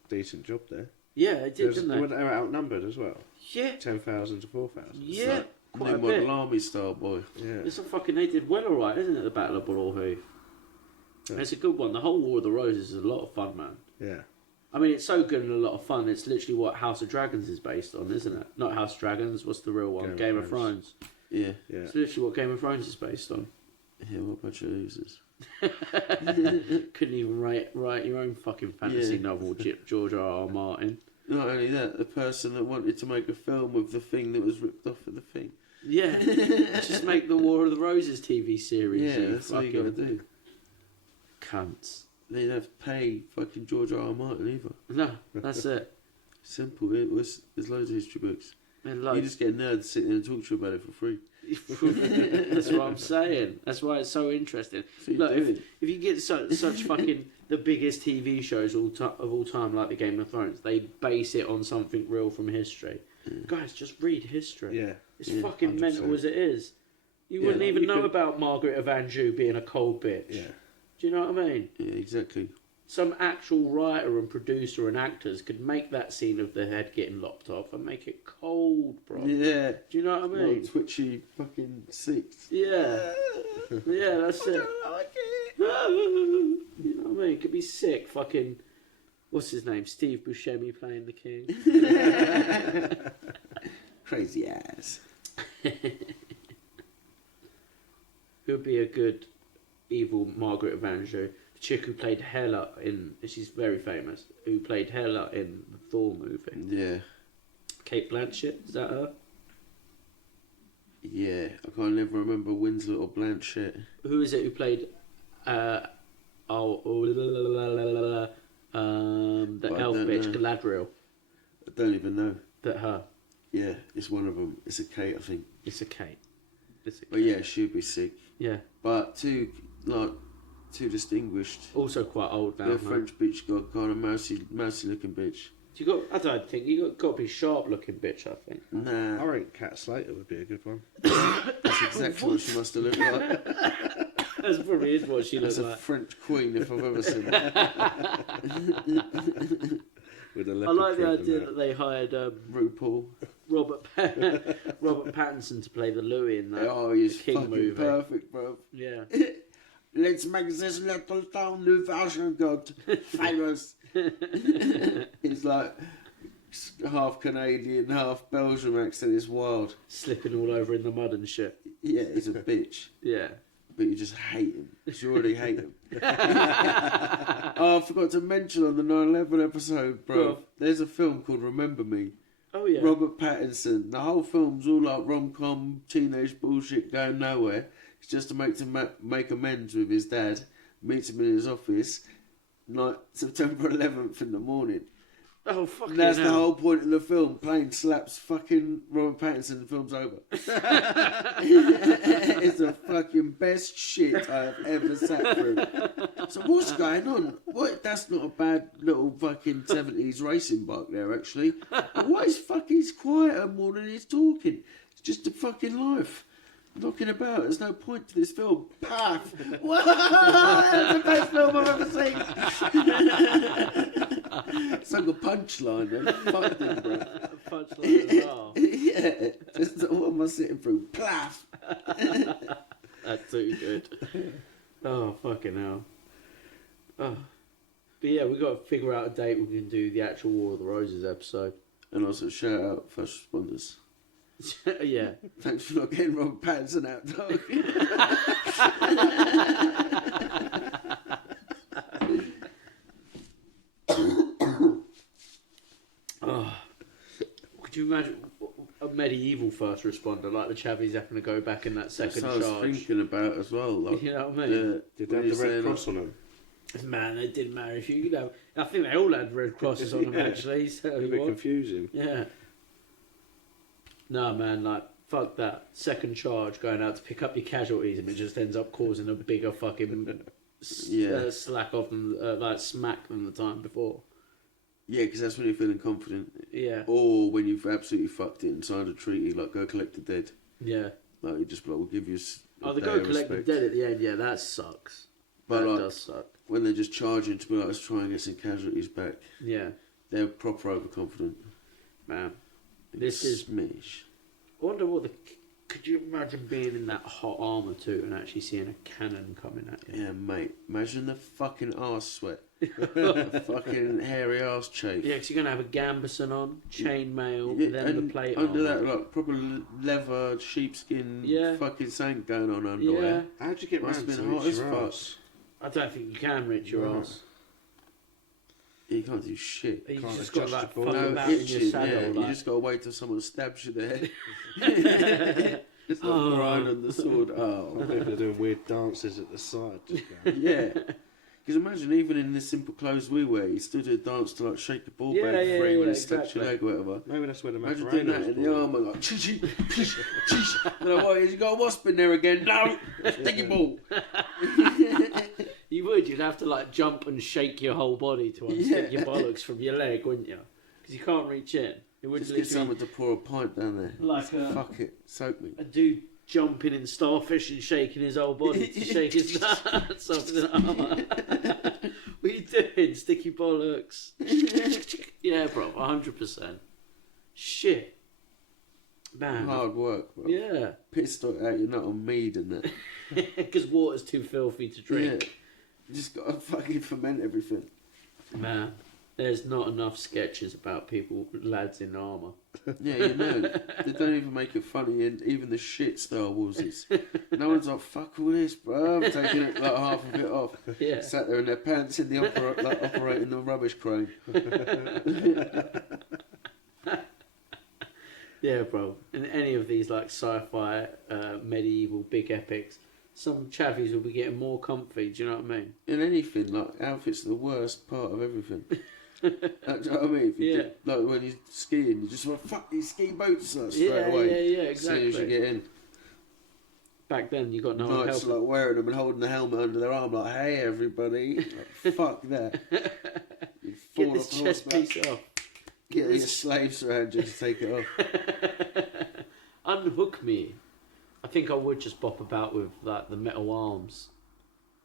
decent job there. yeah, they did, didn't They they? were outnumbered as well. Yeah, 10,000 to 4,000. yeah, like quite New a model bit. army style, boy. Yeah. It's a fucking. They did well, alright, isn't it? The Battle of Bullhoof. Yeah. It's a good one. The whole War of the Roses is a lot of fun, man. Yeah. I mean, it's so good and a lot of fun. It's literally what House of Dragons is based on, isn't it? Not House of Dragons. What's the real one? Game of Thrones. Yeah, Yeah. It's literally what Game of Thrones is based on. yeah. What a bunch of losers. Couldn't even write your own fucking fantasy Yeah. novel, George R.R. Martin. Not only that, the person that wanted to make a film of the thing that was ripped off of the thing. Yeah, just make the War of the Roses TV series. Yeah, you that's what you got to fucking do. cunts. They didn't have to pay fucking George R. R. Martin either. No, that's it. Simple. It was. There's loads of history books. And You like, just get nerds sitting there and talk to you about it for free. that's what I'm saying. That's why it's so interesting. That's what Look, you're doing. if you get such fucking the biggest TV shows of all time, like the Game of Thrones, they base it on something real from history. Guys, just read history. Yeah. It's Yeah, fucking 100%. mental as it is. You Yeah, wouldn't even you know could- about Margaret of Anjou being a cold bitch. Yeah. Do you know what I mean? Yeah, exactly. Some actual writer and producer and actors could make that scene of the head getting lopped off and make it cold, bro. Yeah. Do you know what I mean? Little twitchy fucking seats. Yeah. Yeah, that's it. like it. You know what I mean? It could be sick. Fucking, what's his name? Steve Buscemi playing the king. Crazy ass. Who would be a good evil Margaret of Anjou? The chick who played Hela in, she's very famous, who played Hela in the Thor movie. Yeah. Kate Blanchett, is that her? Yeah. I can't never remember Winslet or Blanchett. Who is it who played, the But I elf don't bitch, know. Galadriel? I don't even know. That her? Yeah, it's one of them. It's a Kate, I think. It's a Kate. It's a But Kate. yeah, she'd be sick. Yeah. But too distinguished. Also quite old now. The no? French bitch got kind of mousy looking bitch. You got. I don't think you got to be sharp looking bitch. I think. I Nah, reckon Cat Slater would be a good one. that's exactly what she must have looked like. That's probably is what she That's looks a like. French queen if I've ever seen it. With a I leopard like the print idea and that they hired RuPaul. Robert Pattinson to play the Louis in that Oh, he's King fucking movie. perfect, bro. Yeah. Let's make this little town new fashion god famous. He's like half Canadian, half Belgian accent. It's wild. Slipping all over in the mud and shit. Yeah, he's a bitch. Yeah. But you just hate him. You already hate him. Oh, I forgot to mention on the 9/11 episode, Go bro. on. There's a film called Remember Me. Oh yeah. Robert Pattinson. The whole film's all like rom-com, teenage bullshit going nowhere. It's just to make amends with his dad. Meets him in his office. September 11th in the morning. Oh fucking That's the hell. whole point of the film. Plane slaps fucking Robert Pattinson. The film's over. It's the fucking best shit I've ever sat through. So what's going on? What? That's not a bad little fucking 70s racing bike there, actually. Why is he's quieter more than he's talking? It's just a fucking life. Knocking about. There's no point to this film. Path. That's the best film I've ever seen. It's like a punchline. Man. Fuck them, bro. Punchline as well. Yeah. Just what am I sitting through? Plaff. That's too good. Oh fucking hell. Oh. But yeah, we got to figure out a date we can do the actual War of the Roses episode. And also shout out first responders. Yeah. Thanks for not getting Robert Pattinson out, dog. Oh. Could you imagine a medieval first responder like the chavs having to go back in that second That's what charge? I was thinking about as well. Like, You know what I mean? Did they have the Red Cross on them? Man, it didn't matter if you know. I think they all had red crosses on them actually. So A bit confusing. yeah. No, man, like fuck that second charge going out to pick up your casualties, and it just ends up causing a bigger fucking slack off them, like smack than the time before. Yeah, because that's when you're feeling confident. Yeah. Or when you've absolutely fucked it and signed a treaty, like go collect the dead. Yeah. Like you just like, we'll give you. The go collect the dead at the end. Yeah, that sucks. But that like, does suck. when they're just charging to be like, let's try and get some casualties back. Yeah. They're proper overconfident. Man, this is. Smish. I wonder what the. Could you imagine being in that hot armour too and actually seeing a cannon coming at you? Yeah, mate. Imagine the fucking arse sweat. The fucking hairy arse chafe. Yeah, because you're going to have a gambeson on, chainmail, Yeah, then and the plate under armour. that, like proper leather, sheepskin, fucking something going on underwear. Yeah. How'd you get Must round have to been hot reach as your fuck. arse? I don't think you can reach your No. arse. You can't do shit. You Can't just got adjust like your ball. fuck No about in your itching, saddle. yeah. You Like. just gotta wait till someone stabs you there. Just like Oh. grind on the sword. Oh, People are doing weird dances at the side. Just going, yeah. Because imagine even in the simple clothes we wear, you still do a dance to like shake the ball Yeah, back yeah, free when yeah, it stabs your exactly. leg or whatever. maybe that's where the Imagine Macarena doing that was in the born. arm and like, chish, chish, chish. And like, what, you got a wasp in there again? No! Sticky ball! You would. You'd have to like jump and shake your whole body to unstick Yeah. your bollocks from your leg, wouldn't you? Because you can't reach in. It would Just get literally someone to pour a pint down there. like Fuck it, soak me. a dude jumping in starfish and shaking his whole body to shake his nuts off his armour. What are you doing, sticky bollocks? Yeah, bro, 100%. Shit. Man. Hard work, bro. Yeah. Pissed out your nut on mead and that. Because water's too filthy to drink. Yeah. You just gotta fucking ferment everything. Man, there's not enough sketches about people, lads in armour. Yeah, you know. They don't even make it funny, and even the shit Star Wars is. No one's like, fuck all this, bro. I'm taking it like half of it off. Yeah. Sat there in their pants in the operating the rubbish crane. Yeah, bro. In any of these like sci-fi, medieval big epics, some chavvies will be getting more comfy. Do you know what I mean? In anything, like, outfits are the worst part of everything. Do you know what I mean? If you Yeah. do, like, when you're skiing, you just want to fuck these ski boots like, straight Yeah, away. yeah, As soon as you exactly. get in. Back then, you got no one Knights helping. like wearing them and holding the helmet under their arm, like, hey everybody. Like, fuck that. You Get fall this off chest horseback, piece off. Get these slaves around you to take it off. Unhook me. I think I would just bop about with like the metal arms.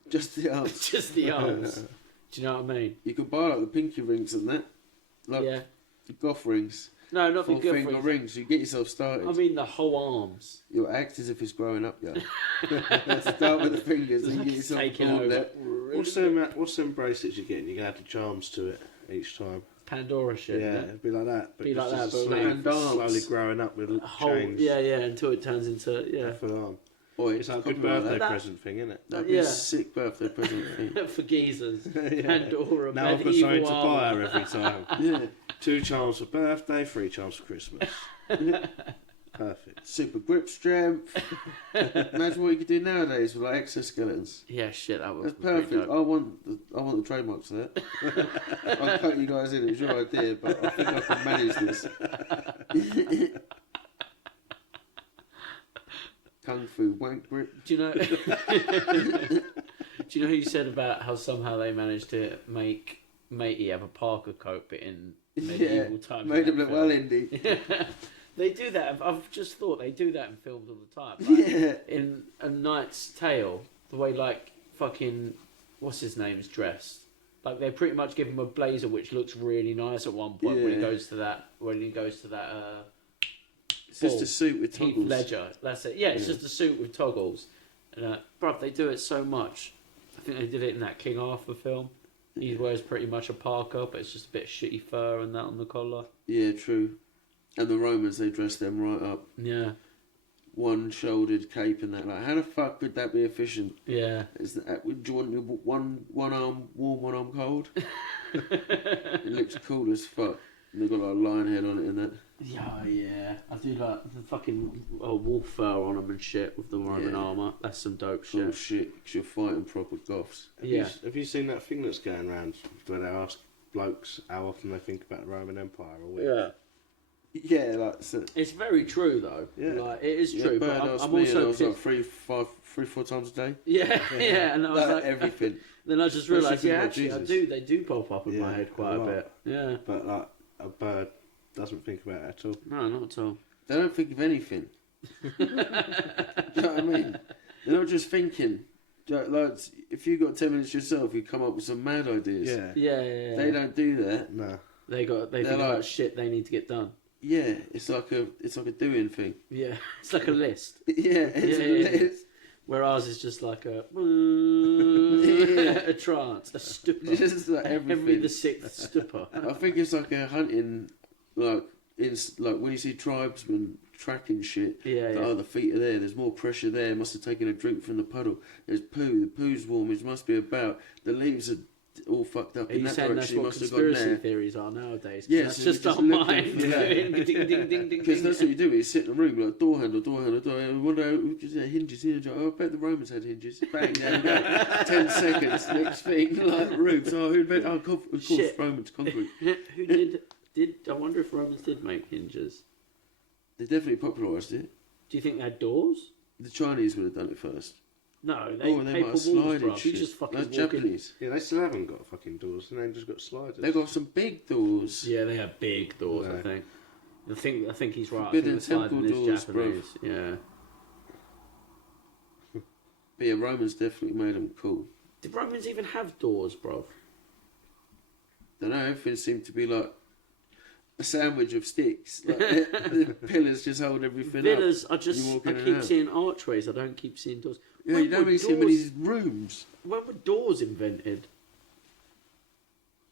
Just the arms. Just the arms. Do you know what I mean? You could buy like the pinky rings and that. Like Yeah. the goth rings. No, not the Full good finger rings. rings. You get yourself started. I mean the whole arms. You'll act as if it's growing up, yeah. Start with the fingers and get yourself Taking pulled over. there. What's them bracelets you're getting? You're going to add the charms to it each time. Pandora shit. Yeah, Yeah. it'd be like that. But Be like just that, a but sleeve with arms. slowly growing up with Whole, chains. yeah, until it turns into For the arm. Oi, It's like a good something like birthday that. present thing, isn't it? That'd be Yeah. a sick birthday present thing. for geezers. Yeah. Pandora. Now I've got medieval something to buy armour. her every time. Yeah. 2 charms for birthday, 3 charms for Christmas. Perfect. Super grip strength. Imagine what you could do nowadays with like exoskeletons. Yeah, shit, that was That's perfect. I want the trademarks for that. I'll cut you guys in. It was your idea, but I think I can manage this. Kung Fu wank grip. Do you know? Do you know who you said about how somehow they managed to make Matey have a Parker coat, but in medieval times? Made him in that look well film? indie. They do that. I've just thought they do that in films all the time. Like, Yeah. in A Knight's Tale, the way like fucking what's his name's dressed. Like they pretty much give him a blazer which looks really nice at one point when he Yeah. goes to that It's just Ball. a suit with Heath toggles. Ledger. That's it. Yeah, it's Yeah. just a suit with toggles. And bruv, they do it so much. I think they did it in that King Arthur film. He wears pretty much a parka, but it's just a bit of shitty fur and that on the collar. Yeah, true. And the Romans, they dress them right up. Yeah. One-shouldered cape and that. Like, how the fuck could that be efficient? Yeah. Do you want your one arm warm, one arm cold? It looks cool as fuck. And they've got like a lion head on it and that. Yeah. I do like the fucking wolf fur on them and shit with the Roman armour. That's some dope shit. Oh shit, because you're fighting proper goths. Have you seen that thing that's going around where they ask blokes how often they think about the Roman Empire a week? Yeah. Yeah, like... So, it's very true, though. Yeah. Like, it is true, but I'm I also... was like 3-4 times a day. Yeah, and I was like... everything. Then I just realised, actually, Jesus. they do pop up in my head quite a bit. Yeah. But, like, a bird doesn't think about it at all. No, not at all. They don't think of anything. Do you know what I mean? They're not just thinking. Like, if you've got 10 minutes yourself, you come up with some mad ideas. Yeah. They don't do that. No. They think about shit they need to get done. Yeah, it's like a doing thing. Yeah, it's like a list. Yeah, it's a list. Where ours is just like a a trance, a stupor. Just like everything. Henry the Sixth stupor. I think it's like a hunting, like when you see tribesmen tracking shit. Yeah. Oh, the feet are there. There's more pressure there. Must have taken a drink from the puddle. There's poo. The poo's warm. It must be about. The leaves are all fucked up Are in you that saying direction. that's He what must have gone conspiracy there. theories are nowadays? Yeah, That's so just you our just look mind at- doing ding, ding, ding, ding, Because ding. that's what you do. You sit in a room like door handle. One day, hinges here. Oh, I bet the Romans had hinges. Bang, there you go. 10 seconds. Next thing, like roofs. Oh, who invented? Oh, of course, Shit. Romans concrete. Who did? I wonder if Romans did make hinges. They definitely popularised it. Do you think they had doors? The Chinese would have done it first. No, they might paper have walls, slided bro. You shit. just fucking That's walk in. Japanese. Yeah, they still haven't got fucking doors, and they've just got sliders. They've got some big doors. Yeah, they have big doors. No. I think he's right. Forbidden I think the sliding temple is doors, Japanese. Yeah. But yeah, Romans definitely made them cool. Did Romans even have doors, bro? Don't know, everything seemed to be like a sandwich of sticks. Like the pillars just hold everything Villas, up. I You walk in and keep out. seeing archways. I don't keep seeing doors. Yeah, When you don't were really see many rooms. When were doors invented?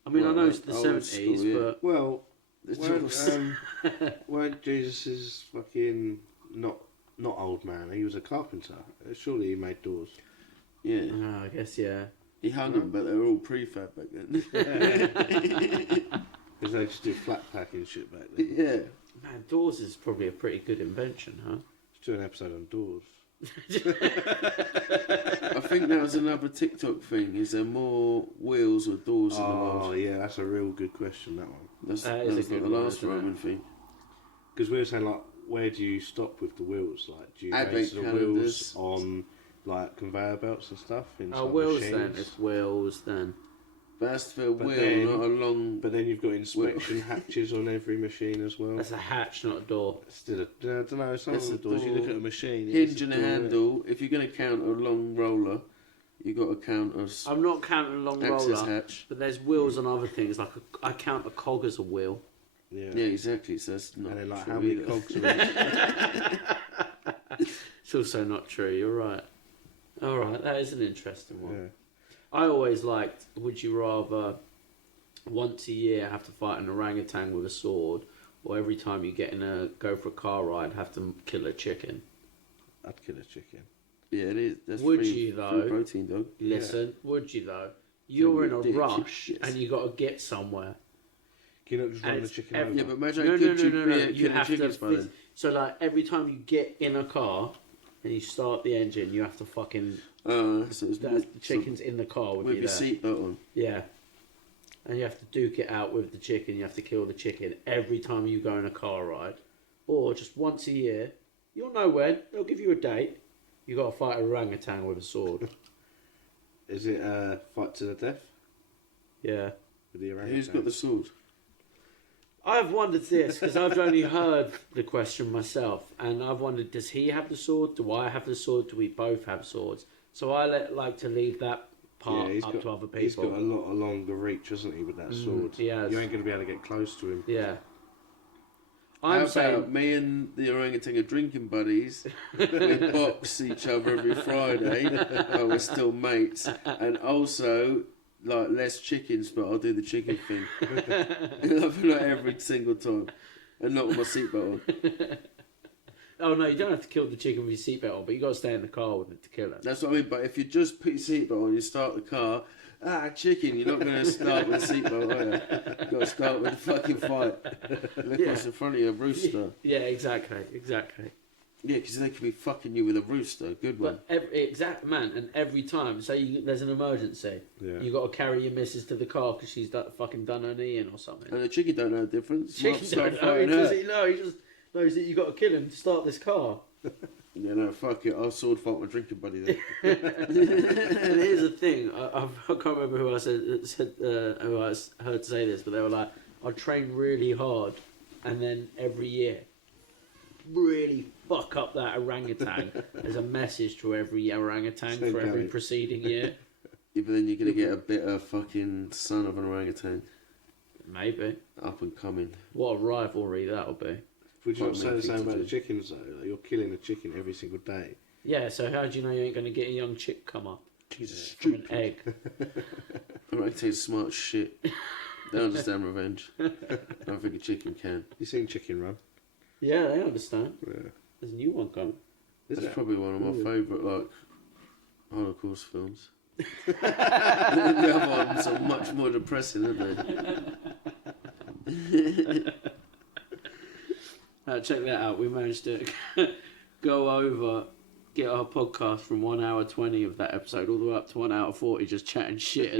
I mean, I Well, know it's like the old 70s, school, yeah. but Well, The weren't, doors. weren't Jesus' fucking not old man? He was a carpenter. Surely he made doors. Yeah, I guess yeah. he hung them, but they were all prefab back then. Because they just do flat packing shit back then. Yeah. Man, doors is probably a pretty good invention, huh? Let's do an episode on doors. I think that was another TikTok thing. Is there more wheels or doors in the Oh world? yeah, that's a real good question. That one. That's, That that is a was like good the one, last isn't it? Roman thing. Because we were saying like, where do you stop with the wheels? Like, do you Advent raise the calendars. wheels on like conveyor belts and stuff? In some Wheels machines? then. It's wheels then. But that's for a But wheel, then- not a long. But then you've got inspection hatches on every machine as well. That's a hatch, not a door. Still, I don't know. Some That's of a the doors, you look door. at a machine. it's Hinge and a door, handle. If you're going to count a long roller, you got to count a I'm not counting a long access roller, hatch. but there's wheels on other things. Like I count a cog as a wheel. Yeah. Yeah, exactly. So that's not And then like true how many either. cogs are in It's also not true. You're right. All right, that is an interesting one. Yeah. I always liked. Would you rather once a year have to fight an orangutan with a sword, or every time you go for a car ride have to kill a chicken? I'd kill a chicken. Yeah, it is. That's Would free, you, though? free protein, dog. Listen, would you though? You're in a Ridiculous rush shit. and you got to get somewhere. Can you not just And run the it's chicken every- over? Yeah, but imagine No, how no, good no, you'd no, be no. at You killing have to. chickens by then. So like every time you get in a car and you start the engine, you have to fucking. So it's That's the chicken's in the car with, with you your there. seatbelt on. Yeah. And you have to duke it out with the chicken. You have to kill the chicken every time you go on a car ride. Or just once a year. You'll know when. They'll give you a date. You got to fight an orangutan with a sword. Is it a fight to the death Yeah. with the orangutan? Who's got the sword? I've wondered this because I've only heard the question myself. And I've wondered, does he have the sword? Do I have the sword? Do we both have swords? So I like to leave that part he's up got- to other people. He's got a lot of longer reach, hasn't he, with that sword? he has. You ain't going to be able to get close to him. Yeah. How I'm about saying... me and the orangutan are drinking buddies? We box each other every Friday, but we're still mates. And also, like less chickens, but I'll do the chicken thing. Like every single time, and not with my seatbelt on. Oh no, you don't have to kill the chicken with your seatbelt on, but you got to stay in the car with it to kill it. That's what I mean. But if you just put your seatbelt on, you start the car. Chicken! You're not going to start with a seatbelt, are you? You've got to start with a fucking fight. Look what's in front of you, a rooster. Yeah, exactly. Yeah, because they could be fucking you with a rooster. Good one. But every time, say there's an emergency, you got to carry your missus to the car because she's fucking done her knee in or something. And the chicken don't know the difference. Chicken don't know. He just knows that you got to kill him to start this car. Yeah, no, fuck it. I'll sword fight my drinking buddy then. And here's the thing: I can't remember who I who I heard say this, but they were like, "I train really hard, and then every year, really fuck up that orangutan." There's a message to every orangutan for every preceding year. Yeah, but then you're gonna get a bitter fucking son of an orangutan. Maybe. Up and coming. What a rivalry that'll be. Would you not say the same about the chickens though? Like you're killing a chicken every single day. Yeah, so how do you know you ain't going to get a young chick come up? Jesus, from an egg. Orangutans smart as shit. They understand revenge. I don't think a chicken can. You seen Chicken Run? Yeah, they understand. Yeah. There's a new one coming. That's probably one of my favourite like Holocaust films. The other ones are much more depressing, aren't they? Check that out. We managed to get our podcast from 1 hour 20 of that episode all the way up to 1 hour 40 just chatting shit.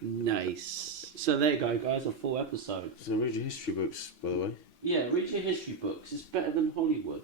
Nice. So there you go, guys. A full episode. So read your history books, by the way. Yeah, read your history books. It's better than Hollywood.